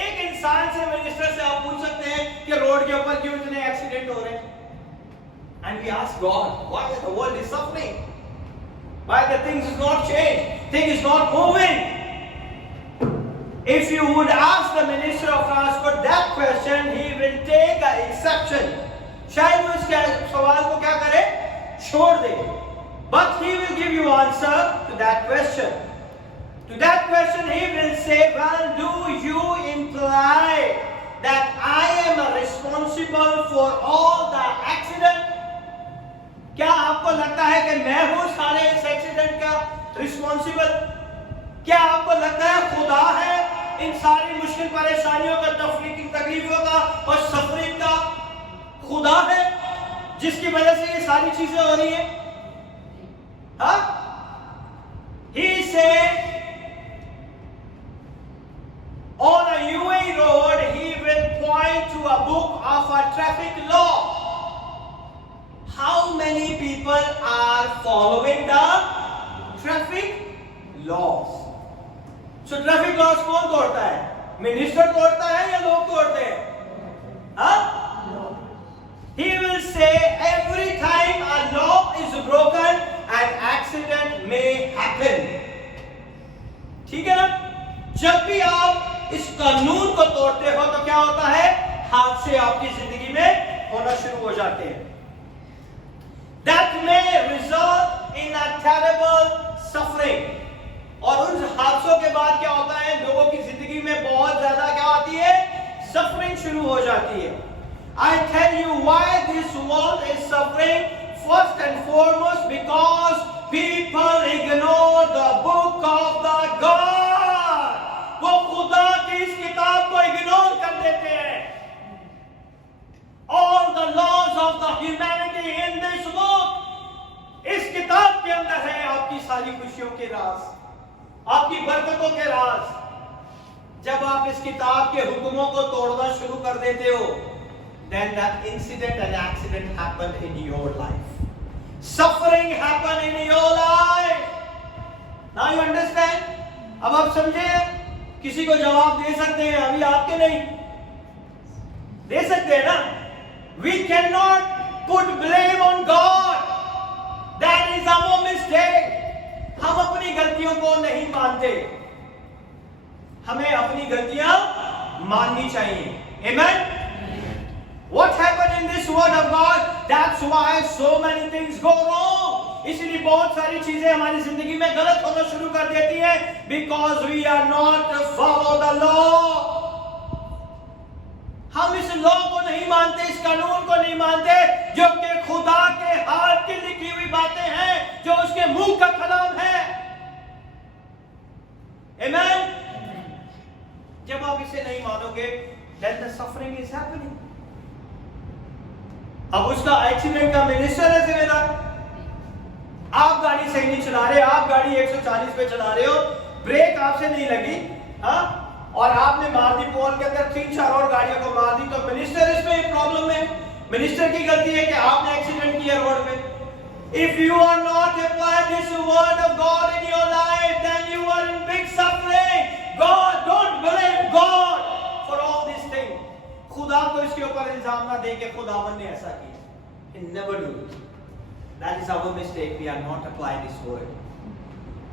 एक इंसान से, मिनिस्टर से आप पूछ सकते हैं कि रोड के ऊपर क्यों इतने एक्सीडेंट हो रहे हैं? And we ask God why the world is suffering, why the things is not changed, thing is not moving. If you would ask the minister of transport that question, he will take an exception. शायद वो इसके सवाल को क्या करे, छोड़ दे. But he will give you answer to that question. To that question he will say, well, do you imply that I am responsible for all the accident? क्या आपको लगता है कि मैं हूं सारे इस एक्सीडेंट का रिस्पॉन्सिबल? क्या आपको लगता है खुदा है इन सारी मुश्किल परेशानियों का, तकलीफों का और सफरिंग का? खुदा है जिसकी वजह से ये सारी चीजें हो रही है? हाँ? He said on a UAE road he will point to a book of a traffic law. How many people are following the traffic laws? So traffic laws कौन तोड़ता है? मिनिस्टर तोड़ता है या लोग तोड़ते हैं? हाँ? He will say every time a law is broken, an accident may happen. ठीक है ना? जब भी आप इस कानून को तोड़ते हो तो क्या होता है? हादसे आपकी जिंदगी में होना शुरू हो जाते हैं. That may result in a terrible suffering. और उन हादसों के बाद क्या होता है? लोगों की जिंदगी में बहुत ज्यादा क्या होती है? सफरिंग शुरू हो जाती है. I tell you why this world is suffering. First and foremost, because people ignore the book of the God. वो खुदा की इस किताब को इग्नोर कर देते हैं. All the laws of the humanity in this book. इस किताब के अंदर है आपकी सारी खुशियों के राज, आपकी बरकतों के राज. जब आप इस किताब के हुक्मों को तोड़ना शुरू कर देते हो, then that incident and accident happen in your life. Suffering happen in your life. Now you understand? अब आप समझे? किसी को जवाब दे सकते हैं, अभी आपके नहीं दे सकते हैं ना? We cannot put blame on God. That is our mistake. हम अपनी गलतियों को नहीं मानते. हमें अपनी गलतियां माननी चाहिए. Amen? What happened in this word of God? That's why so many things go wrong. इसलिए बहुत सारी चीजें हमारी जिंदगी में गलत होना शुरू कर देती हैं. Because we are not follow the law. हम इस लॉ को नहीं मानते, इस कानून को नहीं मानते जो कि खुदा के हाथ की लिखी हुई बातें हैं, जो उसके मुंह का कलाम है. Amen? जब आप इसे नहीं मानोगे, then the suffering is happening. अब उसका एक्सीडेंट का मिनिस्टर है जिम्मेदार. आप गाड़ी सही नहीं चला रहे, आप गाड़ी 140 पे चला रहे हो, ब्रेक आपसे नहीं लगी, हाँ, और आपने मार दी पोल के अंदर, 3-4 और गाड़ियों को मार दी, तो मिनिस्टर इसमें प्रॉब्लम है. मिनिस्टर की गलती है कि आपने एक्सीडेंट किया रोड पे. If you are not applying this word of God in your life, then you are in big suffering. God, don't blame God for all these things. खुदा को इसके ऊपर इल्जाम ना दे के खुदावन ने ऐसा किया. Never do it. That is our mistake. We are not applying this word.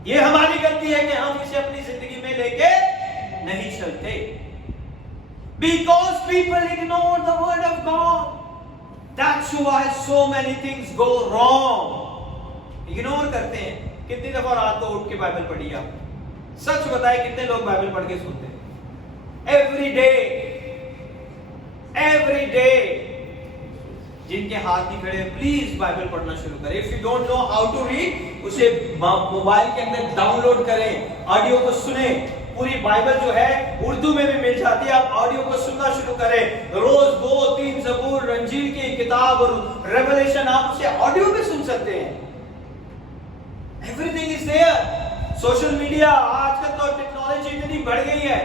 ये हमारी गलती है कि हम इसे अपनी जिंदगी में लेके नहीं चलते. Because people ignore the word of God. That's why so many things go wrong. Ignore करते हैं. कितनी दफा रात को उठ के बाइबल पढ़ी आप? सच बताए कितने लोग बाइबल पढ़ के सोते हैं? Every day. जिनके हाथ नहीं खड़े प्लीज बाइबल पढ़ना शुरू करें। If you don't know how to read, उसे मोबाइल के अंदर डाउनलोड करें, ऑडियो को सुने। पूरी बाइबल जो है उर्दू में भी मिल जाती है, आप ऑडियो को सुनना शुरू करें। रोज 2-3 ज़बूर, इंजील की किताब और रेवलेशन आप उसे ऑडियो में सुन सकते हैं। Everything is there. Social media, आजकल तो टेक्नोलॉजी इतनी बढ़ गई है,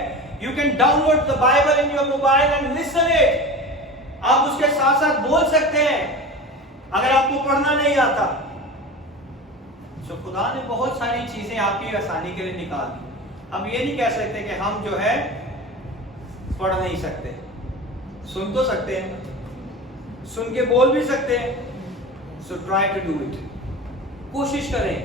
you can download the Bible in your mobile and listen it. आप उसके साथ साथ बोल सकते हैं अगर आपको पढ़ना नहीं आता। तो खुदा ने बहुत सारी चीजें आपकी आसानी के लिए निकाल दी। अब ये नहीं कह सकते कि हम जो है पढ़ नहीं सकते, सुन तो सकते हैं, सुन के बोल भी सकते हैं। So try to do it, कोशिश करें।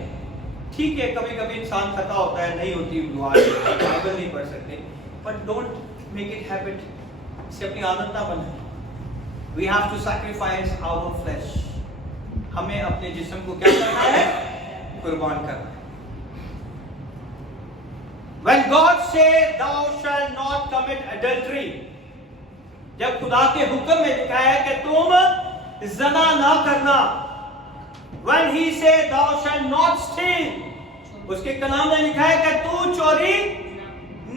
ठीक है, कभी कभी इंसान थका होता है, नहीं होती दुआ, बाइबल नहीं पढ़ सकते, but don't make it habit, इसे अपनी आदत ना बनाएं। We have to sacrifice our flesh, हमें अपने जिस्म को क्या करना है, कुर्बान करना है। When God said thou shalt not commit adultery, जब खुदा के हुक्म में लिखा है कि तुम ज़ना ना करना, when he said thou shalt not steal, उसके कलाम में लिखा है कि तू चोरी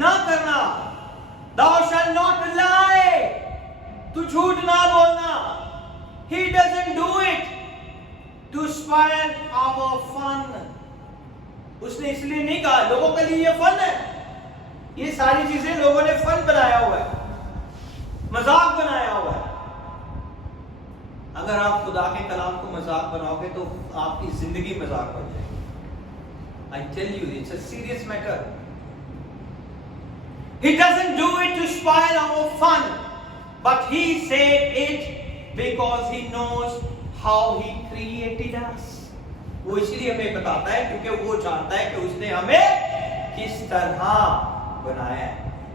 ना करना, thou shalt not lie, तू झूठ ना बोलना। He doesn't do it to spoil our fun, उसने इसलिए नहीं कहा, लोगों के लिए ये फन है, ये सारी चीजें लोगों ने फन बनाया हुआ है, मजाक बनाया हुआ है। अगर आप खुदा के कलाम को मजाक बनाओगे तो आपकी जिंदगी मजाक बन जाएगी। I tell you, it's a serious matter. He doesn't do it to spoil our fun, but he said it because he knows how he created us. वो इसलिए हमें बताता है क्योंकि वो जानता है कि उसने हमें किस तरह बनाया है।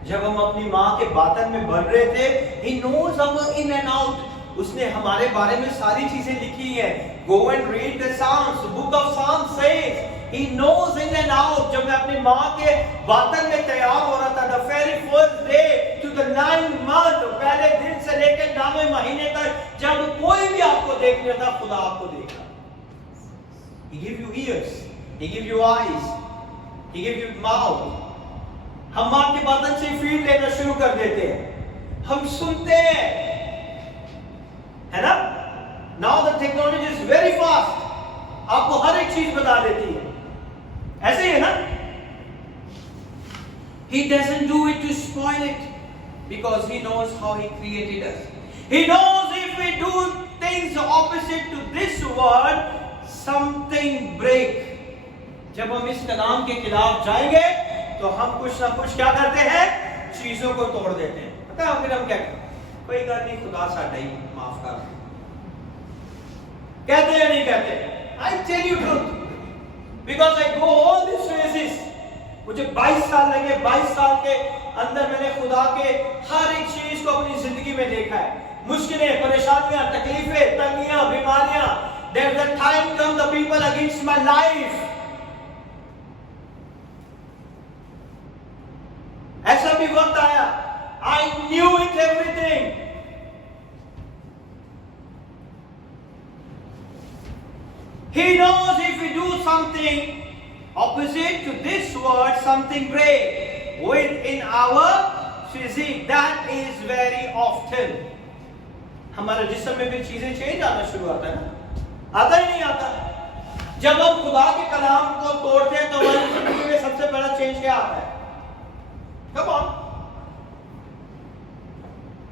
जब हम अपनी माँ के बातन में बन रहे थे, he knows our in and out, उसने हमारे बारे में सारी चीजें लिखी है। Go and read the Psalms, the book of Psalms says he knows in and out। जब मैं अपनी माँ के बातन में तैयार हो रहा था, the very first day to the 9th month, पहले दिन से लेकर 9वें महीने तक, जब कोई भी आपको देख नहीं था, खुदा आपको देखा। He give you ears, he give you eyes, he give you mouth। हम माँ के बातन से फीड लेना शुरू कर देते हैं, हम सुनते हैं, है ना। Now the technology is very fast, आपको हर एक चीज बता देती है, ऐसे ही है ना। He doesn't do it to spoil it because he knows how he created us. He knows if we do things opposite to this word, something break। जब हम इस कलाम के खिलाफ जाएंगे तो हम कुछ ना कुछ क्या करते हैं, चीजों को तोड़ देते हैं। पता है फिर हम क्या कहते हैं, कोई गल नहीं, खुदा साडा ही माफ कर, कहते हैं नहीं कहते। I tell you truth because I go all these phases। मुझे 22 साल लगे, 22 साल के अंदर मैंने खुदा के हर एक चीज को अपनी जिंदगी में देखा है। मुश्किलें, परेशानियां, तकलीफें, तंगियां, बीमारियां। There's a time come the people against my life। ऐसा भी वक्त आया, I knew it everything। He knows if we do something opposite to this word, something break within our physique। That is very often। हमारे जिस्म में भी चीजें change आना शुरू आता है ना, आता ही नहीं आता। जब हम खुदा के कलाम को तोड़ते हैं तो हमारी जिंदगी में सबसे बड़ा चेंज क्या आता है? Come on,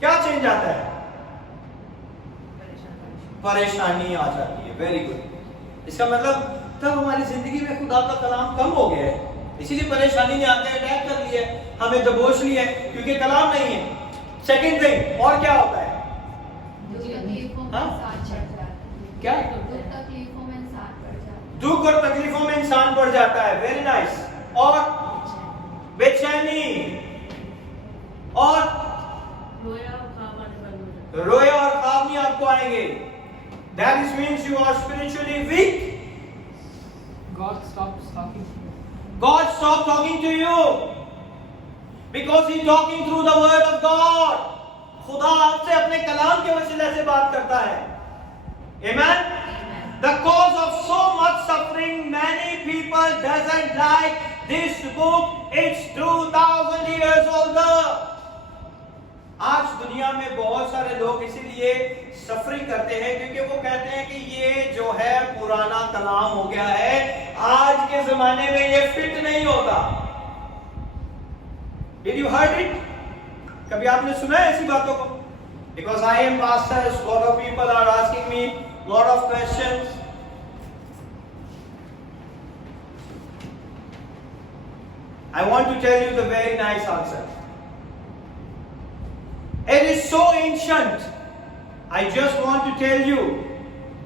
क्या चेंज आता है? परेशानी आ जाती है। Very good. इसका मतलब तब हमारी जिंदगी में खुदा का कलाम कम हो गया है, इसीलिए परेशानी नहीं आते, अटैक कर लिए, हमें दबोच लिया क्योंकि कलाम नहीं है। सेकंड थिंग, और क्या होता है? क्या? दुख और तकलीफों में इंसान बढ़ जाता है। Very nice. और बेचैनी और रोया और ख्वाब नहीं आपको आएंगे। That is means you are spiritually weak। God stops talking to you. God stopped talking to you because He talking through the word of God। खुदा आपसे अपने कलाम के वसीले से बात करता है। Amen? The cause of so much suffering, many people doesn't like this book. It's 2000 years older. आज दुनिया में बहुत सारे लोग इसीलिए सफरिंग करते हैं क्योंकि वो कहते हैं कि ये जो है पुराना कलाम हो गया है, आज के जमाने में ये फिट नहीं होता। Did you heard it? कभी आपने सुना है ऐसी बातों को? Because I am pastor, lot of people are asking me lot of questions. I want to tell you the very nice answer. It is so ancient. I just want to tell you,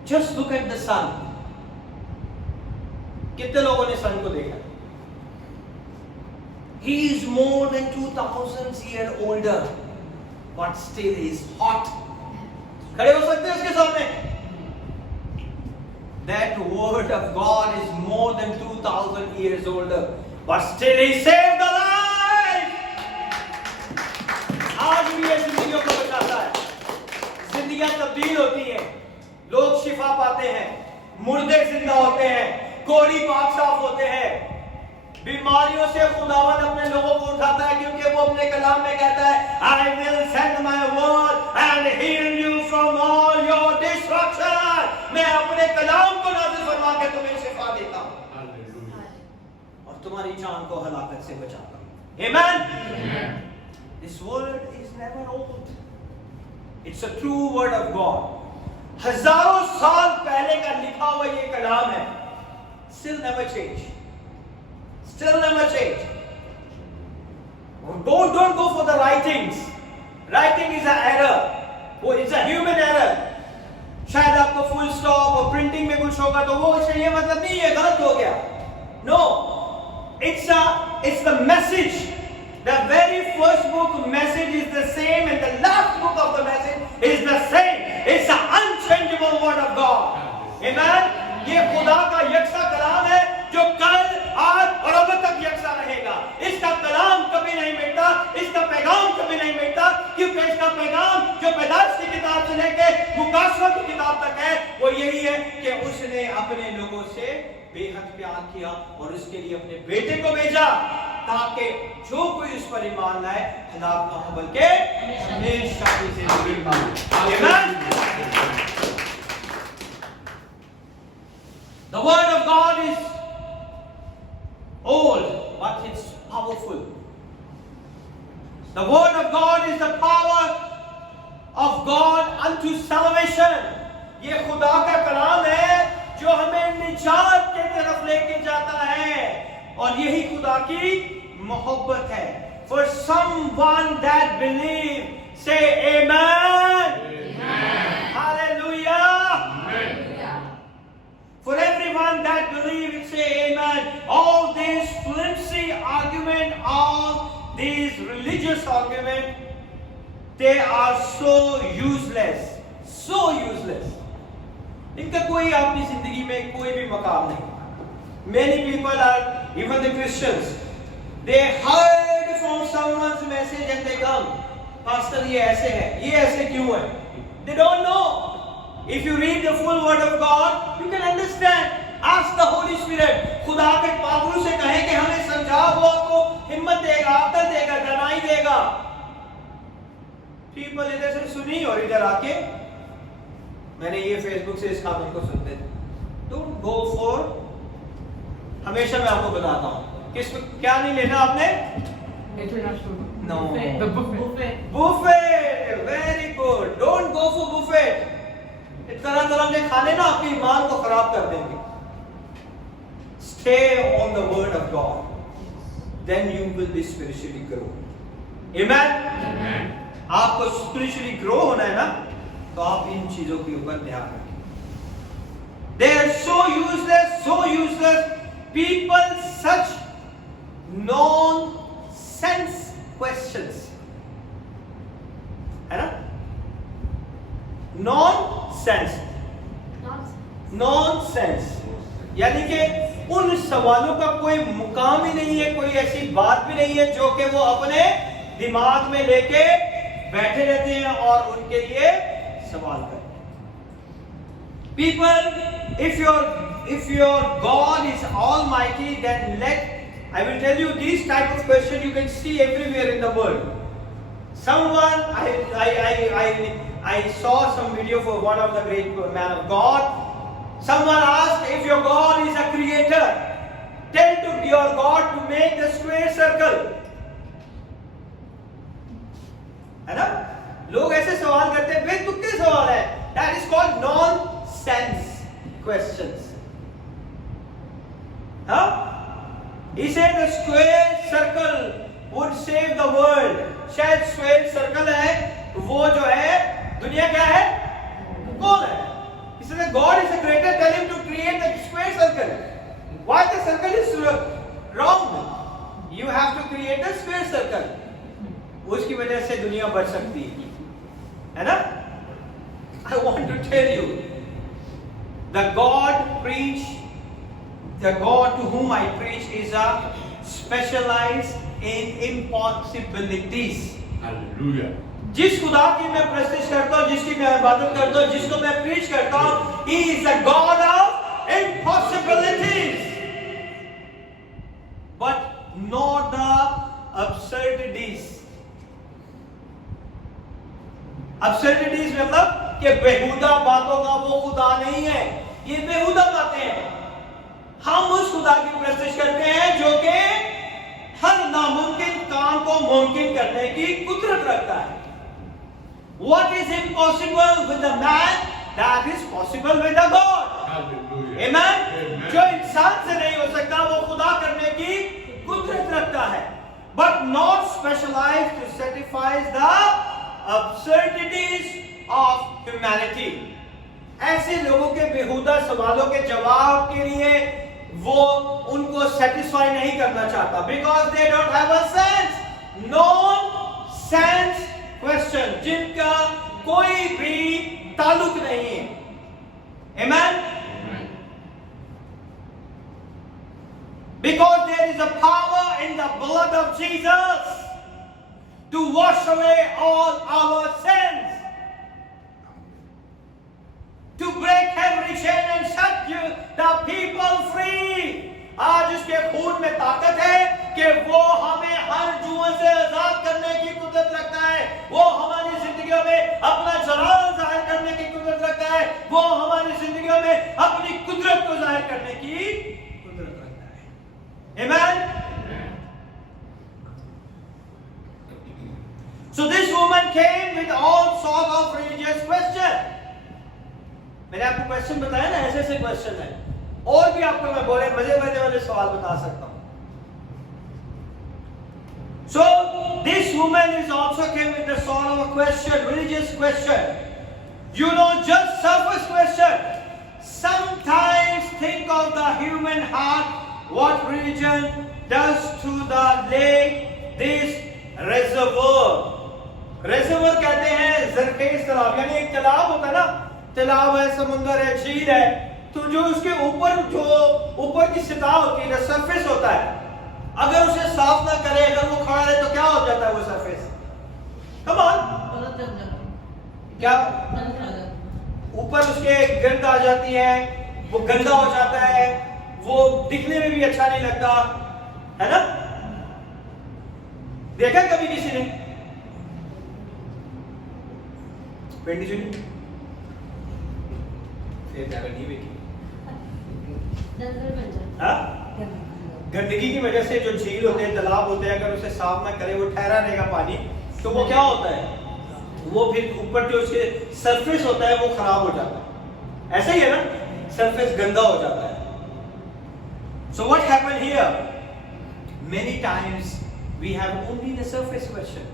just look at the sun. कितने लोगों ने सन को देखा? He is more than 2000 years older, but still is hot. खड़े हो सकते हैं उसके सामने? That word of God is more than 2000 years older, but still he saved the life. आज भी ये जिंदगियों को बचाता है। जिंदगियां तब्दील होती हैं, लोग शिफा पाते हैं, मुर्दे जिंदा होते हैं, कोड़ी पाक साफ होते हैं। बीमारियों से खुदावंद अपने लोगों को उठाता है क्योंकि वो अपने कलाम में कहता है, I will send my word and heal you from all your destruction. मैं अपने कलाम को नाज़िल फरमा के तुम्हें शिफा देता हूँ और तुम्हारी जान को हलाकत से बचाता हूँ। Amen. This word is never old. It's a true word of God. हजारों साल पहले का लिखा हुआ ये कलाम है। Still never change. Still never change. Don't go for the writings. Writing is an error. वो it's a human error. शायद आपको full stop और printing में कुछ होगा तो वो इससे ये मतलब नहीं है गलत हो गया. No, it's the message. The very first book message is the same and the last book of the message is the same. It's an unchangeable word of God. Amen. ये खुदा का यकसा कलाम है जो कल आज और अब तक यकसा रहेगा। इसका कलाम कभी नहीं मिटता, इसका पैगाम कभी नहीं मिटता क्योंकि इसका पैगाम जो पैदाइश की किताब से लेके मुकाशवा की किताब तक है वो यही है कि उसने अपने लोगों से बेहद प्यार किया और उसके लिए अपने बेटे को भेजा ताकि जो कोई उस पर ईमान लाए हलाक ना हो बल्कि हमेशा की जिंदगी पाए। आमीन। The word of God is old, but it's powerful. The word of God is the power of God unto salvation. ये खुदा का कलाम है जो हमें निजात के तरफ लेके जाता है और यही खुदा की मोहब्बत है। For someone that believe, say amen. Amen. Hallelujah. Amen. For everyone that believe, say amen. All these flimsy argument, all these religious argument, they are so useless. So useless. इनका कोई अपनी जिंदगी में कोई भी मकाम नहीं। Many people are, even the Christians, they heard from someone's message and they come, Pastor ये ऐसे है, ये ऐसे क्यों है? They don't know. If you read the full word of God, you can understand. Ask the Holy Spirit. खुदा के पागुल से कहे कि हमें समझा, वो आपको हिम्मत देगा, अक्ल देगा, दानाई देगा। People इधर से सुनी और इधर आके मैंने ये फेसबुक से इस खातून को सुनते थे। Don't go for, हमेशा मैं आपको बताता हूँ किस क्या नहीं लेना आपने? International. No. The buffet. Buffet. Very good. Don't go for buffet. तरह तरह के खाने ना आपके ईमान को खराब कर देंगे। Stay on the word of God. Then you will be spiritually grow. Amen. Amen. आपको spiritually grow होना है ना, तो आप इन चीजों के ऊपर ध्यान रखें। They are so useless. People such nonsense questions. है ना? Nonsense. यानी कि उन सवालों का कोई मुकाम ही नहीं है, कोई ऐसी बात भी नहीं है जो कि वो अपने दिमाग में लेके बैठे रहते हैं और उनके लिए सवाल करते हैं। People, if your God is almighty, then I will tell you these type of questions you can see everywhere in the world. Someone, I saw some video for one of the great man of God. Someone asked, if your God is a creator, tell to your God to make the square circle. है ना? लोग ऐसे सवाल करते हैं, बेतुके सवाल है. That is called nonsense questions. Huh? He said the square circle would save the world. शायद square circle है, वो जो है दुनिया क्या है? गोल है. He said God is a creator. Tell him to create the square circle. Why the circle is round? You have to create a square circle. उसकी वजह से दुनिया बढ़ सकती है ना? I want to tell you, the God to whom I preach is a specialized in impossibilities. Hallelujah. जिस खुदा की मैं प्रस्तुति करता हूँ, जिसकी मैं इबादत करता हूँ, जिसको मैं प्रीच करता हूँ, He is the God of impossibilities, but not the absurdities. Absurdities मतलब कि बेहुदा बातों का वो खुदा नहीं है, ये बेहुदा बातें हैं. हम उस खुदा की प्रस्तुति करते हैं जो कि हर नामुमकिन काम को मुमकिन करने की कुदरत रखता है. What is impossible with the man, that is possible with the God. Hallelujah. Amen. जो इंसान से नहीं हो सकता वो खुदा करने की कुदरत रखता है. But not specialized to satisfy the absurdities of humanity. ऐसे लोगों के बेहुदा सवालों के जवाब के लिए वो उनको सेटिस्फाई नहीं करना चाहता. Because they don't have a sense. Non-sense question, जिनका कोई भी ताल्लुक नहीं है. Amen. Because there is a power in the blood of Jesus to wash away all our sins, to break every chain and set the people free. आज उसके खून में ताकत है कि वो हमें हर जुए से आजाद करने की कुदरत रखता है. वो हमारी जिंदगियों में अपना जलाल जाहिर करने की कुदरत रखता है. वो हमारी जिंदगियों में अपनी कुदरत को जाहिर करने की कुदरत रखता है. Amen. So this woman came with all sorts of religious questions. मैंने आपको क्वेश्चन बताया ना, ऐसे ऐसे क्वेश्चन है. और भी आपको मैं बोले मजे वाले सवाल बता सकता हूं. So this woman is also came with the sort of a question, religious question. You know, just surface question. Sometimes think of the human heart, what religion does to the lake, this reservoir. रेजर्वर कहते हैं जरखेज तालाब, यानी एक तालाब होता है ना, तालाब है, समुंदर है, झील है, तो जो उसके ऊपर की सतह होती है, सरफेस होता है, अगर उसे साफ ना करे, अगर वो खड़ा रहे तो क्या हो जाता है वो सरफेस? कम ऑन, क्या ऊपर उसके गंद आ जाती है, वो गंदा हो जाता है, वो दिखने में भी अच्छा नहीं लगता है ना? देखा कभी किसी ने? पेंटी सुनी? फिर क्या करनी है? गंदगी की वजह से जो झील होते हैं, तालाब होते हैं, अगर उसे साफ ना करे, वो ठहरा रहेगा पानी, तो वो क्या होता है? वो फिर ऊपर जो उसके सरफेस होता है वो खराब हो जाता है. ऐसा ही है ना, सरफेस गंदा हो जाता है. So what happened here? Many times we have only the surface question.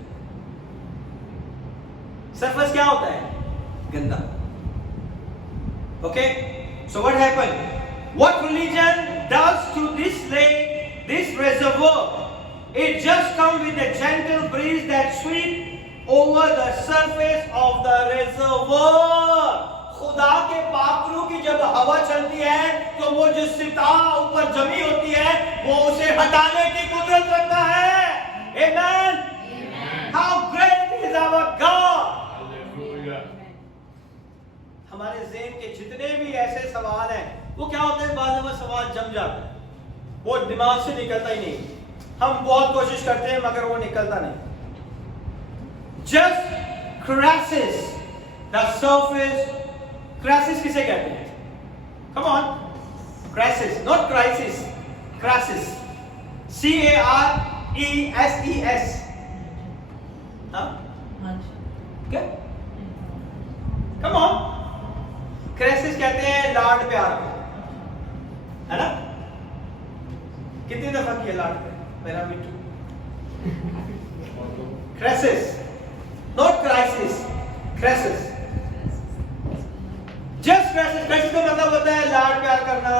Surface क्या होता है? गंदा. Okay? So what happened? What religion does to this lake, this reservoir? It just comes with a gentle breeze that sweeps over the surface of the reservoir. खुदा के पात्रों की जब हवा चलती है, तो वो जो सितार ऊपर जमी होती है, वो उसे हटाने की कुदरत रखता है. Amen. How great is our God. हमारे ज़हन के जितने भी सवाल हैं, वो क्या होते हैं, बाद में सवाल जम जाता है, वो दिमाग से निकलता ही नहीं। हम बहुत कोशिश करते हैं मगर वो निकलता नहीं। Just crashes the surface. Crashes किसे कहते हैं? Come on, crashes, not crisis, crashes, CARESES। हाँ क्या? कम ऑन, क्रैशेस कहते हैं लाड प्यार को, है ना? कितनी दफा किया लाड प्यार मेरा Mittu? Crashes, not crisis, crashes, just crashes. Crashes का मतलब होता है लाड प्यार करना।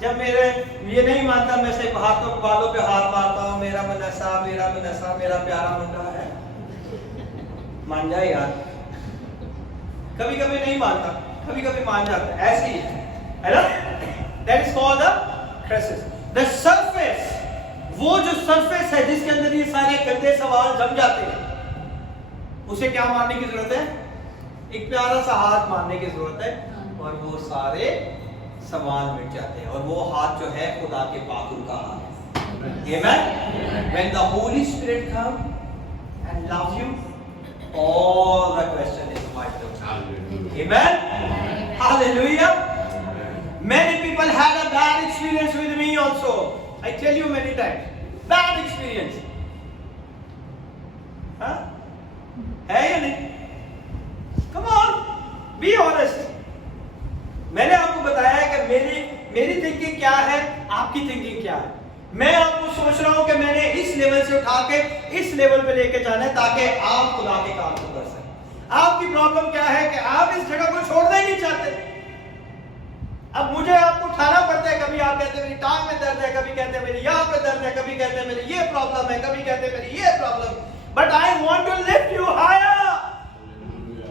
जब मेरे ये नहीं मानता, मैं सिर्फ हाथों बालों पे हाथ मारता हूँ, मेरा मनसा, मेरा प्यारा मुंडा है, मान जाए यार। कभी कभी नहीं मानता, कभी कभी मान जाता है, ऐसी है ना? That is called the crisis. The surface, वो जो सरफेस है जिसके अंदर ये सारे गंदे सवाल जम जाते हैं, उसे क्या मारने की जरूरत है? एक प्यारा सा हाथ मारने की जरूरत है और वो सारे सवाल मिट जाते हैं। और वो हाथ जो है खुदा के पाकुर का हाथ है। Amen. When the Holy Spirit come and love you, all the question is wiped out. Amen. Hallelujah. Many people had a bad experience with me also. I tell you many times, bad experience. हाँ? है या नहीं? Come on, be honest. मैंने आपको बताया है कि मेरी थिंकिंग क्या है, आपकी थिंकिंग क्या है। मैं आपको सोच रहा हूं कि मैंने इस लेवल से उठा के इस लेवल पे लेके जाना है ताकि आप खुदा के काम को कर सकें। आपकी प्रॉब्लम क्या है कि आप इस जगह को छोड़ना ही नहीं चाहते। अब मुझे आपको उठाना पड़ता है। कभी आप कहते हैं मेरी टांग में दर्द है, कभी कहते हैं मेरी यहाँ पे दर्द है, कभी कहते हैं मेरी ये प्रॉब्लम है, कभी कहते हैं मेरी ये problem. But I want to lift you higher.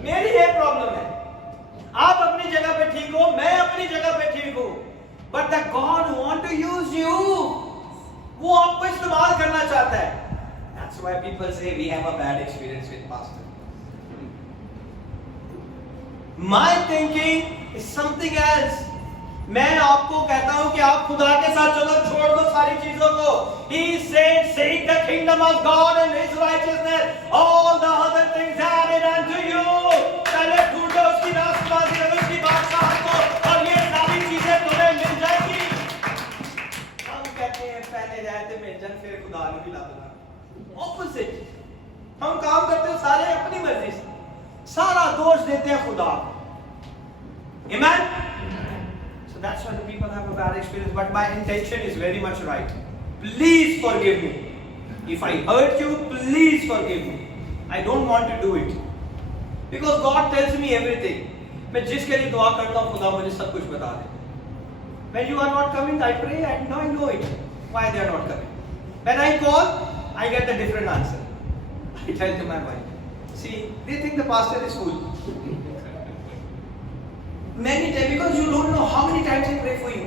मेरी ये प्रॉब्लम है, आप अपनी जगह पे ठीक हो, मैं अपनी जगह पे ठीक हूं, but the God want to use you. वो आपको इस्तेमाल करना चाहता है। That's why people say we have a bad experience with pastor. My thinking is something else. मैं आपको कहता हूं कि आप खुदा के साथ चलो, छोड़ दो सारी चीजों को। He said, seek the kingdom of God and His righteousness, all the other things added unto you. पहले ढूंढो उसकी रास्तबाजी और उसकी बादशाहत को, और ये सारी चीजें तुम्हें मिल जाएगी। हम कहते हैं पहले रहते मिल जाए, फिर खुदा ने भी ला देना। Opposite, हम काम करते हैं सारे अपनी मर्जी से, सारा दोष देते हैं खुदा। Amen. That's why the people have a bad experience. But my intention is very much right. Please forgive me. If I hurt you, please forgive me. I don't want to do it. Because God tells me everything. मैं जिसके लिए दुआ करता हूँ खुदा मुझे सब कुछ बता दे। When you are not coming, I pray and now I know it. Why they are not coming? When I call, I get a different answer. I tell to my wife, see, they think the pastor is fool. Many times, because you don't know how many times I pray for you.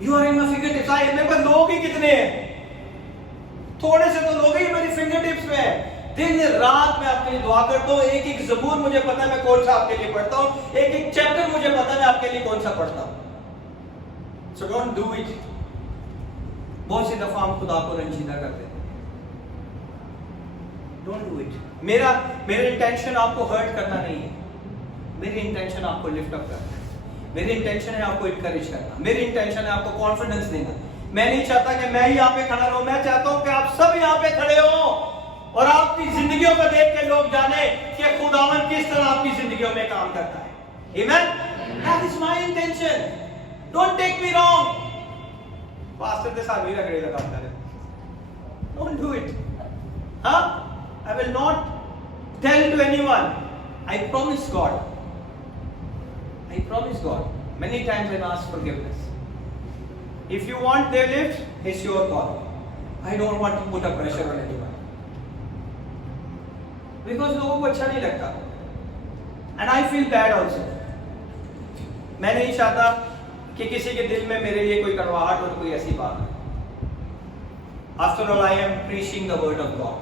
You are in my fingertips. I remember लोग ही कितने हैं? थोड़े से तो लोग ही मेरी fingertips में हैं। दिन रात मैं आपके लिए दुआ करता हूँ। एक एक ज़बूर मुझे पता है मैं कौन सा आपके लिए पढ़ता हूँ। एक एक चैप्टर मुझे पता है मैं आपके लिए कौन सा पढ़ता हूँ। So don't do it. बहुत सी दफा हम खुदा को रंजीदा करते हैं। Don't do it. मेरा इंटेंशन आपको हर्ट करना नहीं है। मेरी इंटेंशन आपको लिफ्ट अप करना है। मेरी इंटेंशन है आपको इनकरेज करना। मेरी इंटेंशन है आपको कॉन्फिडेंस देना। मैं नहीं चाहता कि मैं ही यहाँ पे खड़ा रहूं। मैं चाहता हूं कि आप सब यहाँ पे खड़े हो और आपकी जिंदगियों को देख के लोग जाने कि खुदावन किस तरह आपकी जिंदगियों में काम करता है। Amen? That is my intention. Don't take me wrong. Pastor के साथ भी रगड़े लगाता है। Don't do it. हाँ? I will not tell to anyone. I promise God. I promise God. Many times I ask forgiveness. If you want their lift, it's your call. I don't want to put a pressure on anyone. Because लोगों को अच्छा नहीं लगता. And I feel bad also. मैं नहीं चाहता कि किसी के दिल में मेरे लिए कोई कड़वाहट और कोई ऐसी बात है। After all, I am preaching the word of God.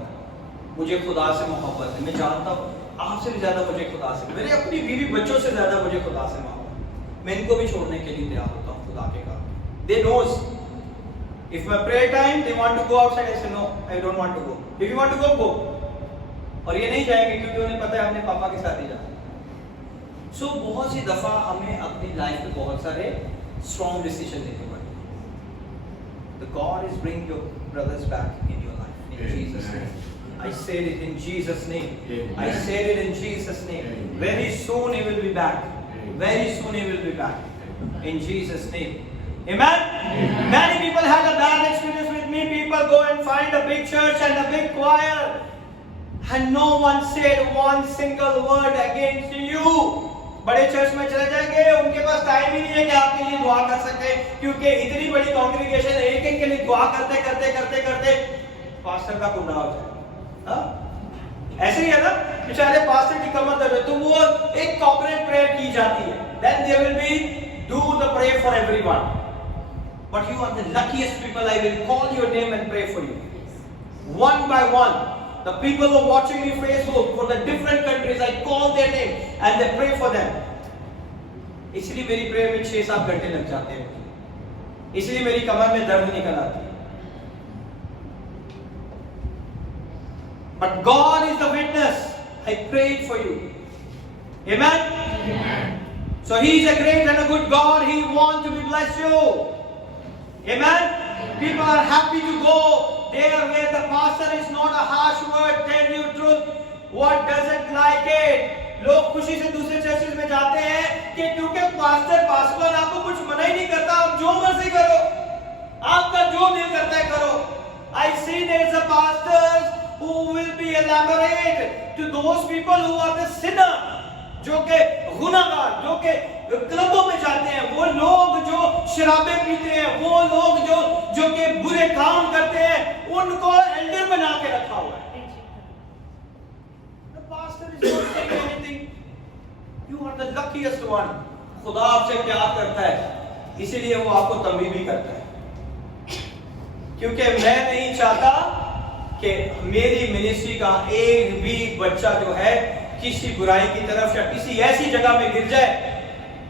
मुझे खुदा से मोहब्बत है। मैं जानता हूँ आपसे भी ज्यादा मुझे खुदा से, मेरे अपनी बीवी बच्चों से ज्यादा मुझे खुदा से मोहब्बत। मैं इनको भी छोड़ने के लिए तैयार होता हूँ खुदा के काम। They knows if my prayer time they want to go outside, I say no, I don't want to go. If you want to go, go. और ये नहीं जाएंगे क्योंकि उन्हें पता है अपने पापा के साथ ही जाना। सो बहुत सी दफा हमें अपनी लाइफ में बहुत सारे स्ट्रॉन्ग डिसीजन लेने पड़ते हैं। The God is bringing your brothers back in your life in Jesus' name. I said it in Jesus' name. I said it in Jesus' name. Very soon he will be back. Very soon he will be back in Jesus' name. Amen. Many people had a bad experience with me. People go and find a big church and a big choir, and no one said one single word against you. बड़े church में चले जाएंगे, उनके पास time ही नहीं है कि आपके लिए दुआ कर सके, क्योंकि इतनी बड़ी कॉन्ग्रीगेशन एक एक के लिए दुआ करते करते करते करते पास्टर का गुनाह हो जाए। ऐसे ही है ना, बेचारे पास्टर की कमर दर्द है तो वो एक कॉर्पोरेट प्रेयर की जाती है, then there will be do the pray for everyone, but you are the luckiest people. I will call your name and pray for you one by one. The people who are watching me Facebook for the different countries, I call their name and they pray for them. इसलिए मेरी prayer में 6-7 घंटे लग जाते हैं, इसलिए मेरी कमर में दर्द निकल आती है। But God is the witness. I prayed for you. Amen? Amen. So He is a great and a good God. He wants to bless you. Amen? People are happy to go there where the pastor is not a harsh word, tell you truth, what doesn't like it. लोग खुशी से दूसरे churches में जाते हैं कि क्योंकि pastor आपको कुछ मना ही नहीं करता, आप जो मर्जी करो, आपका जो दिल करता है करो। I see there is a pastors who will be elaborate to those people who are the sinner, जो के गुनाहगार, जो के क्लबों में जाते हैं, वो लोग जो शराबें पीते हैं, वो लोग जो के बुरे काम करते हैं, उनको एल्डर बना के रखा हुआ है। The pastor is not saying anything. You are the luckiest one. खुदा आपसे प्यार करता है, इसीलिए वो आपको तंबीह भी करता है, क्योंकि मैं नहीं चाहता कि मेरी मिनिस्ट्री का एक भी बच्चा जो है किसी बुराई की तरफ या किसी ऐसी जगह में गिर जाए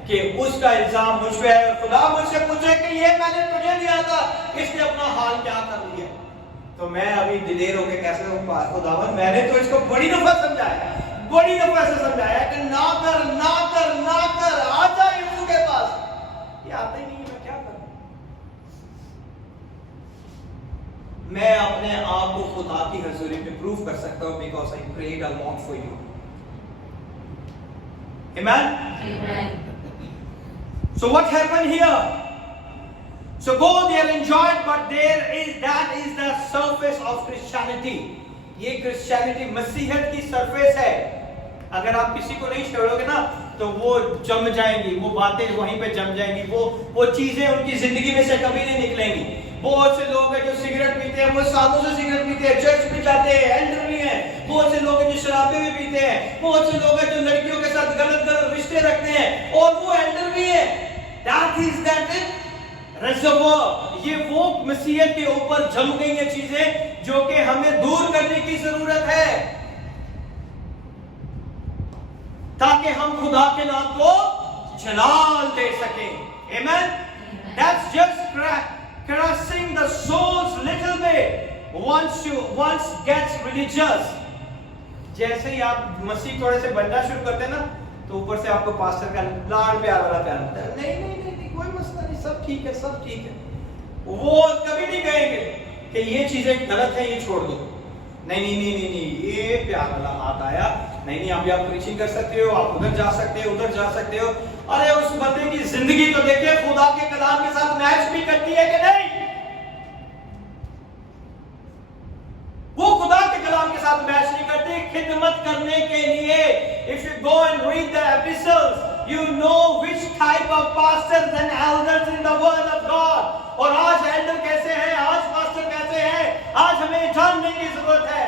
कि उसका इल्जाम मुझ पे है। खुदा मुझसे पूछे कि ये मैंने तुझे दिया था, इसने अपना हाल क्या कर लिया, तो मैं अभी दिलेर होकर कैसे कहूं खुदावन मैंने तो इसको बड़ी दफा समझाया, बड़ी दफा से समझाया कि ना कर ना कर ना कर, आ जा यीशु के पास। ये आता ही नहीं, मैं क्या करूं? मैं अपने आप को खुदा की हजूरी में प्रूव कर सकता हूं because I prayed a lot for you. Amen? Amen. So what happened here? So go there, enjoy it, but that is the surface of Christianity. ये Christianity मसीहत की surface है। अगर आप किसी को नहीं छोड़ोगे ना तो वो जम जाएंगी, वो बातें वहीं पे जम जाएंगी, वो चीजें उनकी जिंदगी में से कभी नहीं निकलेंगी। बहुत से लोग हैं जो सिगरेट पीते हैं, वो सालों से सिगरेट पीते हैं, चर्च भी जाते हैं, एल्डर भी हैं। बहुत से लोग हैं जो शराबें भी पीते हैं, बहुत से लोग हैं जो लड़कियों के साथ गलत गलत रिश्ते रखते हैं और वो एल्डर भी है। That is that reservoir. ये वो मसीहत के ऊपर जम गई है चीजें जो कि हमें दूर करने की जरूरत है ताकि हम खुदा के नाम को जलाल दे सकें। Amen? That's just caressing the souls little bit once gets religious. जैसे ही आप मसीह थोड़े से बनना शुरू करते हैं ना तो ऊपर से आपको पास्टर का लाड़ प्यार वाला प्यार होता है, नहीं नहीं नहीं कोई मसला नहीं, सब ठीक है सब ठीक है। वो कभी नहीं कहेंगे कि ये चीजें गलत है ये छोड़ दो, नहीं नहीं नहीं नहीं नहीं ये प्यार वाला हाथ आया, नहीं नहीं अभी आप प्रीचिंग कर सकते हो, आप उधर जा सकते हो उधर जा सकते हो। अरे उस बंदे की जिंदगी तो देखिए खुदा के कलाम के साथ मैच भी करती है कि नहीं? वो खुदा के कलाम के साथ मैच नहीं करती। खिदमत करने के लिए if you go and read the epistles you know which type of pastors and elders in the word of God। और आज एल्डर कैसे हैं, आज पास्टर कैसे हैं, आज हमें जानने की जरूरत है।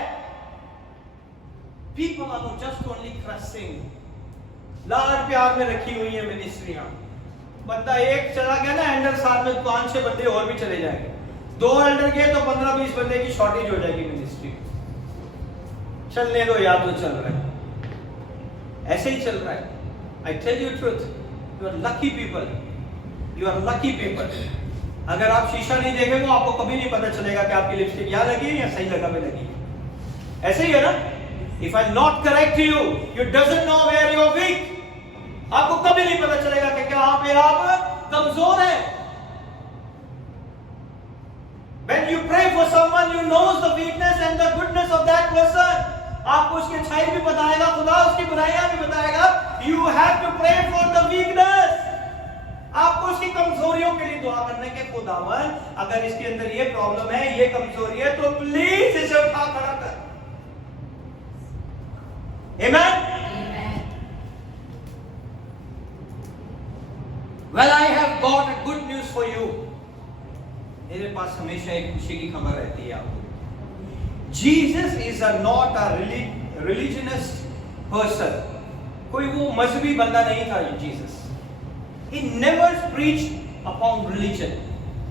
People are not just only caressing, लाड प्यार में रखी हुई है मिनिस्ट्रियां। बंदा एक चला गया ना एल्डर, साथ में 5-6 बंदे और भी चले जाएंगे, 2 एल्डर गए तो 15-20 बंदे की शॉर्टेज हो जाएगी मिनिस्ट्री। चलने दो, या तो चल रहा है, ऐसे ही चल रहा है। I tell you truth, you are lucky people, you are lucky people. अगर आप शीशा नहीं देखेंगे आपको कभी नहीं पता चलेगा कि आपकी लिपस्टिक यहाँ लगी है या सही जगह पे लगी है। ऐसे ही है ना, if I not correct you, you doesn't know where you are weak. आपको कभी नहीं पता चलेगा कि कहां पे आप कमजोर हैं। When you pray for someone, you knows the weakness and the goodness of that person. आपको उसकी अच्छाई भी बताएगा, खुदा उसकी बुराइयां भी बताएगा। You have to pray for the weakness. आपको उसकी कमजोरियों के लिए दुआ करने के, खुदावन अगर इसके अंदर ये प्रॉब्लम है, ये कमजोरी है, तो प्लीज इसे उठा खड़ा कर। Amen? Well, I have got a good news for you. मेरे पास हमेशा एक खुशी की खबर रहती है आपको। Jesus is not a religionist person. कोई वो मजहबी बंदा नहीं था Jesus. He never preached upon religion.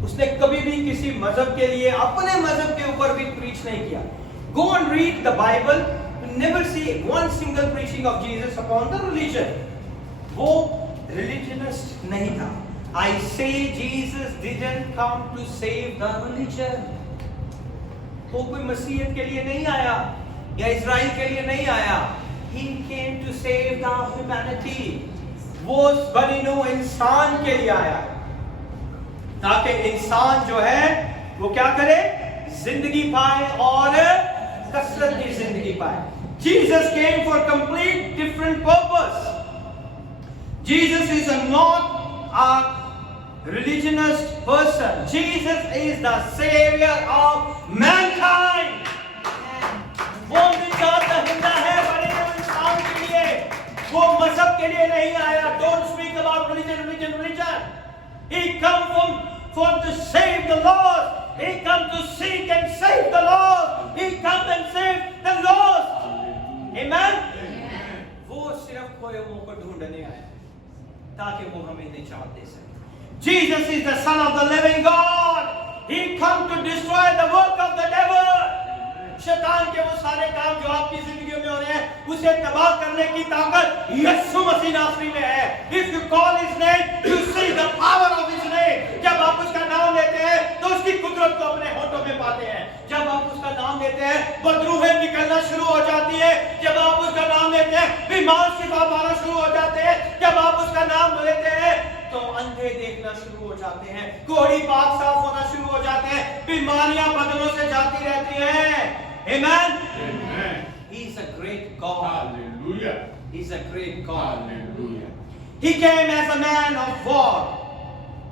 उसने कभी भी किसी मजहब के लिए, अपने मजहब के ऊपर भी प्रीच नहीं किया। Go and read the Bible. You never see one single preaching of Jesus upon the religion. वो religionist नहीं था। I say Jesus didn't come to save the religion. वो कोई मसीहत के लिए नहीं आया या इज़राइल के लिए नहीं आया। He came to save the humanity. वो बनी नूह इंसान के लिए आया ताकि इंसान जो है वो क्या करे, जिंदगी पाए और कसरत की जिंदगी पाए। Jesus came for complete different purpose. Jesus is not a religionist person. Jesus is the savior of mankind. वो निजात दहिंदा है बड़े इंसान के लिए, वो मजहब के लिए नहीं आया। Don't speak about religion. He come for to save the lost. He come to seek and save the lost. He come and save the lost. Amen. वो सिर्फ खोए हुओं को ढूंढने आया ताकि वो हमें निजात दे सके। Jesus is the Son of the living God. He come to destroy the work of the devil. शैतान के वो सारे काम जो आपकी जिंदगी में हो रहे हैं, उसे तबाह करने की ताकत यीशु मसीह नासरी में है। If you call his name, you see the power of his name. जब आप उसका नाम लेते हैं तो उसकी कुदरत को अपने होठों में पाते हैं। जब आप उसका नाम लेते हैं बदरूहें निकलना शुरू हो जाती है। जब आप उसका नाम लेते हैं बीमार शिफा पाना शुरू हो जाते हैं। जब आप उसका नाम लेते हैं तो अंधे देखना शुरू हो जाते हैं, कोढ़ी पाक साफ होना शुरू हो जाते हैं, बीमारियां बदलों से जाती रहती हैं। Amen. Amen. He is a great God. Hallelujah. He is a great God. Hallelujah. He came as a man of war.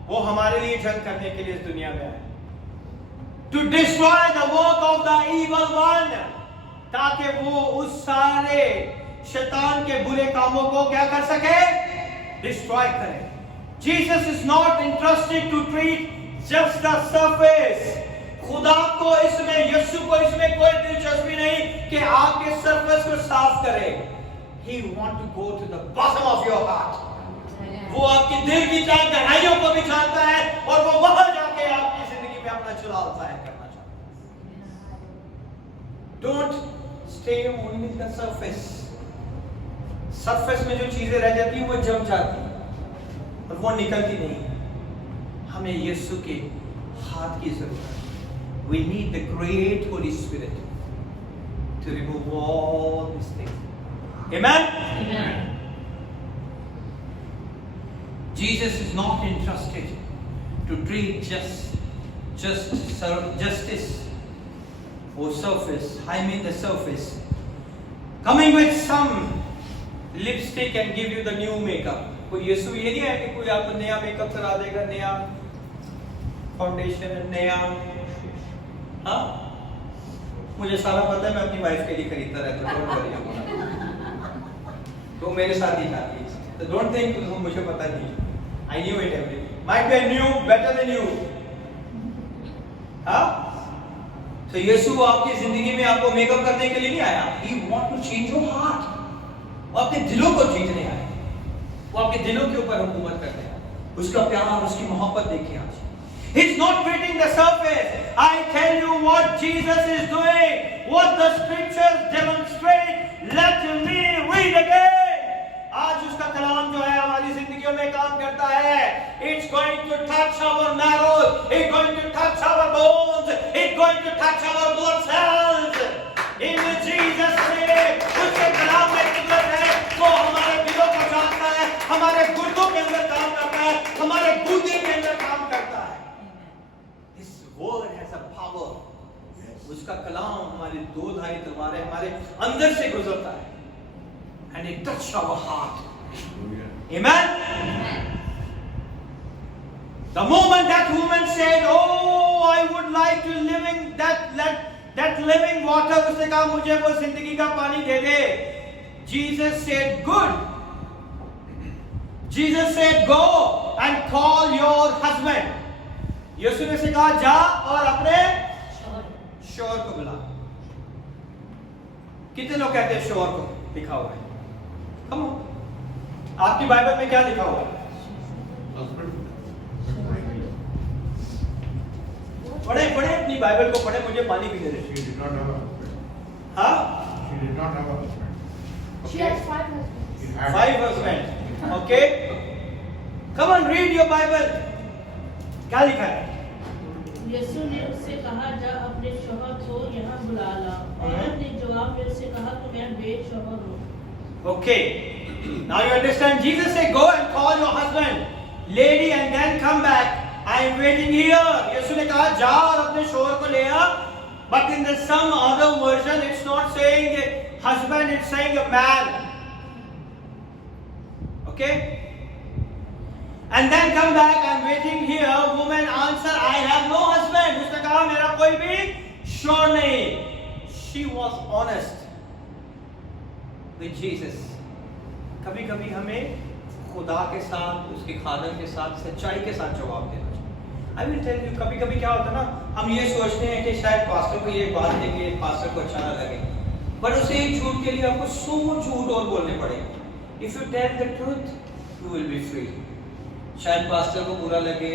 वो हमारे लिए जंग करने के लिए इस दुनिया में आया। To destroy the work of the evil one. ताकि वो उस सारे शैतान के बुरे कामों को क्या कर सके, डिस्ट्रॉय करे। Jesus is not interested to treat just the surface. खुदा को इसमें, यीशु को इसमें कोई दिलचस्पी नहीं कि आपके सरफेस को साफ करे। He want to go to the bottom of your heart. वो आपके दिल की गहराइयों को भी जानता है और वो वहां जाके आपकी जिंदगी में अपना जलाल जाहिर करना चाहता है। Don't stay only in the surface. Surface में जो चीजें रह जाती हैं वो जम जाती हैं और वो निकलती नहीं। हमें यीशु के हाथ की जरूरत है। We need the great Holy Spirit to remove all these things. Amen? Amen. Jesus is not interested to treat justice or surface. I mean the surface. Coming with some lipstick and give you the new makeup. कोई यीशु ये नहीं है कि कोई आपको नया makeup करा देगा, नया फाउंडेशन, नया, हाँ मुझे सारा पता है, मैं अपनी वाइफ के लिए खरीदता रहता हूँ, तो मेरे साथ ही खाती है, तो डोंट थिंक मुझे पता नहीं। I knew it everything. Might be I knew better than you. हाँ? तो यीशु आपकी जिंदगी में आपको मेकअप करने के लिए नहीं आया। He want to change your heart. वो आपके दिलों को जीतने आया। वो आपके दिलों के ऊपर हुकूमत करने आया। उसका प्यार, उसकी मोहब्बत देखिए आज। He's not treating the surface. I tell you what Jesus is doing. What the scriptures demonstrate. Let me read again. आज उसका कलाम जो है हमारी जिंदगियों में काम It's going to touch our marrow. It's going to touch our bones. It's going to touch our blood cells. In Jesus' name. उसके कलाम में कुदरत है, वो हमारे दिलों को जानता है, हमारे गुर्दों के अंदर काम करता है, हमारे गुर्दे के अंदर काम करता है. His word has a power. उसका कलाम हमारी दो धारी तलवारें हमारे अंदर से गुजरता है. And it touched our heart. Amen. The moment that woman said, "Oh, I would like to living that living water," उसने कहा मुझे वो जिंदगी का पानी दे दे. Jesus said, "Good." Jesus said, "Go and call your husband." यीशु ने से कहा जा और अपने शौहर को बुला. कितने लोग कहते हैं शौहर को? लिखा हुआ है. Come on. आपकी बाइबल में क्या लिखा हुआ है? पढ़े अपनी बाइबल को पढ़े. मुझे पानी पीने दे. She did not have a husband. हाँ? She did not have a husband. She has 5 husbands. She had 5 husbands. Okay. Come on, read your Bible. क्या लिखा है? यीशु ने उससे कहा जा अपने शौहर को यहाँ बुला ला. औरत ने जवाब में उससे कहा कि मैं बेशौहर हूँ. Okay. Now you understand. Jesus said, "Go and call your husband, lady, and then come back. I am waiting here." यीशु ने कहा जा और अपने शौहर को ले आ. But in the some other version, it's not saying a husband; it's saying a man. Okay. And then come back. I am waiting here. Woman answered, "I have no husband." उसने कहा मेरा कोई भी शौहर नहीं. She was honest with Jesus. कभी कभी हमें खुदा के साथ, उसके खादम के साथ, सच्चाई के साथ जवाब देना चाहिए. I will tell you, कभी कभी क्या होता है ना, हम ये सोचते हैं कि शायद पास्टर को ये बात देंगे, पास्टर को अच्छा ना लगे, बट उसे एक झूठ के लिए आपको 100 झूठ और बोलने पड़ेंगे. If you tell the truth, you will be free. शायद पास्टर को बुरा लगे,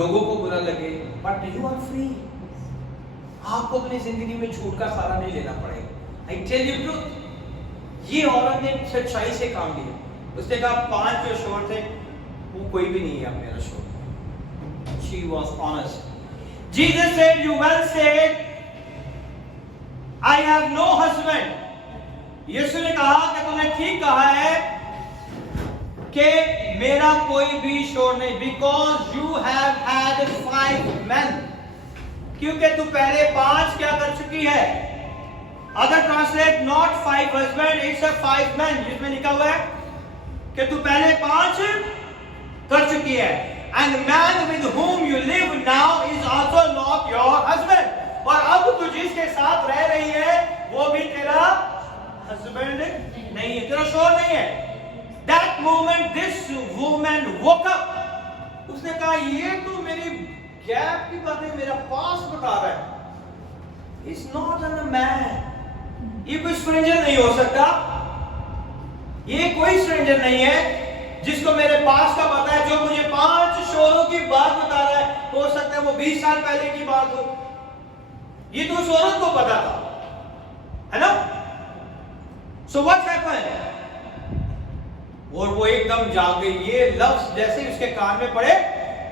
लोगों को बुरा लगे, बट you are free. आपको अपनी जिंदगी में झूठ का सहारा नहीं लेना पड़ेगा. I tell you truth. ये औरत ने सच्चाई से काम लिया. उसने कहा 5 जो शौहर थे वो कोई भी नहीं है अब मेरा शौहर. She was honest. Jesus said, "You well said, I have no husband." यीशु ने कहा कि तूने ठीक कहा है कि मेरा कोई भी शौहर नहीं. Because you have had 5 men. क्योंकि तू पहले 5 क्या कर चुकी है. Other translate not 5 husband, it's a 5 men. जिसमें लिखा हुआ है कि तू पहले 5 कर चुकी है. And the man with whom you live now is also not your husband. और अब तू जिसके साथ रह रही है वो भी तेरा husband नहीं है, तेरा शौहर नहीं है. That moment this woman woke up. उसने कहा ये तो मेरी गैप की बातें मेरा पास बता रहा है. It's not a man. ये कोई स्ट्रेंजर नहीं हो सकता. ये कोई स्ट्रेंजर नहीं है जिसको मेरे पास का पता है, जो मुझे 5 शौहरों की बात बता रहा है. हो सकता है वो 20 साल पहले की बात हो. ये तो उस औरत को पता था, है ना. So what happened? और वो एकदम जाग गई. ये लफ्ज जैसे उसके कान में पड़े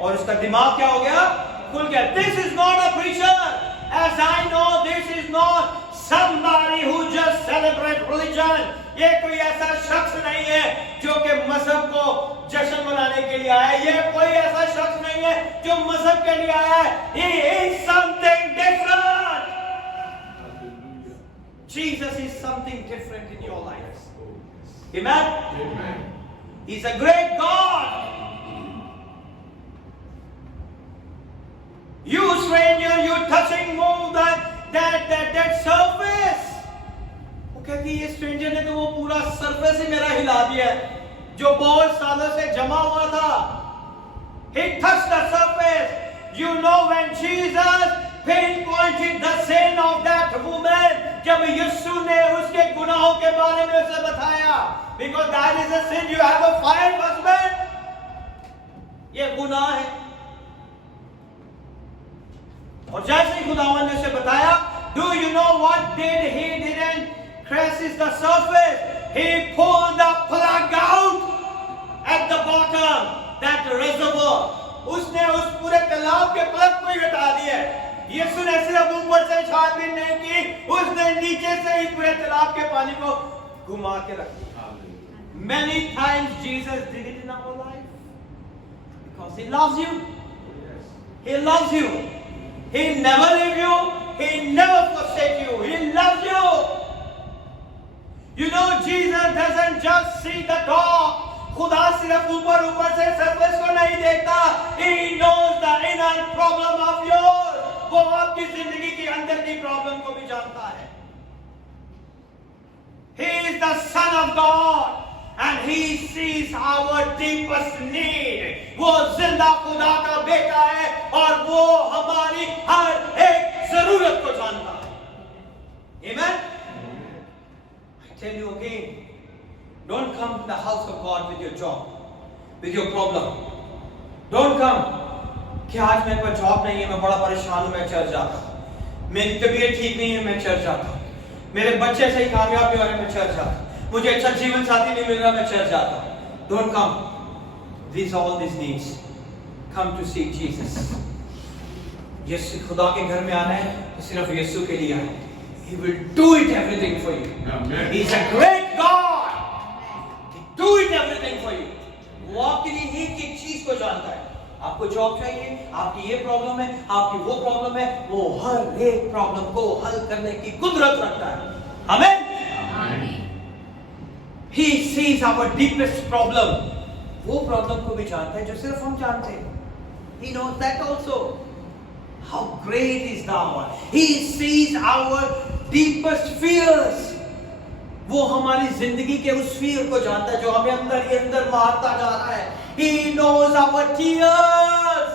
और उसका दिमाग क्या हो गया, खुल गया. This is not a preacher. As I know, this is not somebody who just celebrate religion. ये कोई ऐसा शख्स नहीं है जो कि मजहब को जश्न मनाने के लिए आया है. ये कोई ऐसा शख्स नहीं है जो मजहब के लिए आया है. He is something different. Jesus is something different in your life. Amen. Amen. He's a great God. You stranger, you touching move that surface. वो कहती है ये स्ट्रेंजर ने तो वो पूरा सरफेस ही मेरा हिला दिया है जो बहुत सालों से जमा हुआ था. He touched the surface. You know when Jesus pinpointed the sin of that woman, जब यीशु ने उसके गुनाहों के बारे में उसे बताया, because that is a sin. You have a 5 husband. ये गुनाह है. और जैसे ही खुदावन ने उसे बताया, do you know what did he didn't crashes the surface? He pulled the plug out at the bottom. That that reservoir. उसने उस पूरे तालाब के प्लग को ही हटा दिया। यीशु ने सिर्फ ऊपर से छानबीन नहीं की, उसने नीचे से ही पूरे तालाब के पानी को घुमा के रख दिया। Many times Jesus did it in our life because He loves you. He loves you. He never leave you. He never forsake you. He loves you. You know, Jesus doesn't just see the top. खुदा सिर्फ ऊपर ऊपर से surface को नहीं देखता. He knows the inner problem of yours. वो आपकी जिंदगी की अंदर की प्रॉब्लम को भी जानता है. He is the Son of God and He sees our deepest need. वो जिंदा खुदा का बेटा है और वो हमारी हर एक जरूरत को जानता है. Amen. I tell you again, don't come to the house of God with your job, with your problem. Don't come कि आज मेरे पास जॉब नहीं है, मैं बड़ा परेशान हूं, मैं चर्च जाता हूं. मेरी तबीयत ठीक नहीं है, मैं चर्च जाता हूं. मेरे बच्चे सही कामयाब नहीं हो रहे, मैं चर्च जाता हूं. मुझे अच्छा जीवन साथी नहीं मिल रहा, मैं चर्च जाता हूं. Don't come. All these needs. Come to see Jesus. यीशु खुदा के घर में आना है तो सिर्फ यीशु के लिए आना है. He will do it everything for you. Amen. He's a great God. He do it everything for you. वो आपके लिए एक एक चीज को जानता है. आपको जॉब चाहिए, आपकी ये प्रॉब्लम है, आपकी वो प्रॉब्लम है, वो हर एक प्रॉब्लम को हल करने की कुदरत रखता है. आमीन. He sees our deepest problem. वो प्रॉब्लम को भी जानता है जो सिर्फ हम जानते हैं. He knows that also. How great is thou? He sees our deepest fears. वो हमारी जिंदगी के उस fear को जानता है जो हमें अंदर ही अंदर मारता जा रहा है. He knows our tears.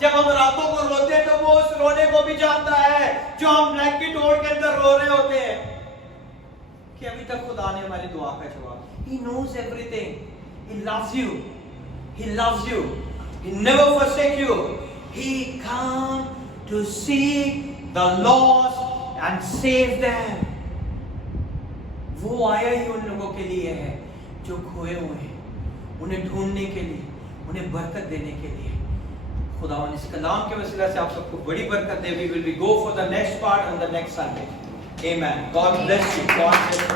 जब हम रातों को रोते हैं तो वो उस रोने को भी जानता है जो हम ब्लैंकेट ओढ़ के अंदर रो रहे होते हैं कि अभी तक खुदा ने हमारी दुआ का जवाब. He knows everything. He loves you. He loves you. He never forsake you. He come to seek the lost and save them. वो आया ही उन लोगों के लिए है जो खोए हुए हैं, उन्हें ढूंढने के लिए, उन्हें बरकत देने के लिए. खुदावन इस कलाम के वसीला से आप सबको बड़ी बरकत दे. We will be go for the next part on the next Sunday. Amen. God bless you. God bless you.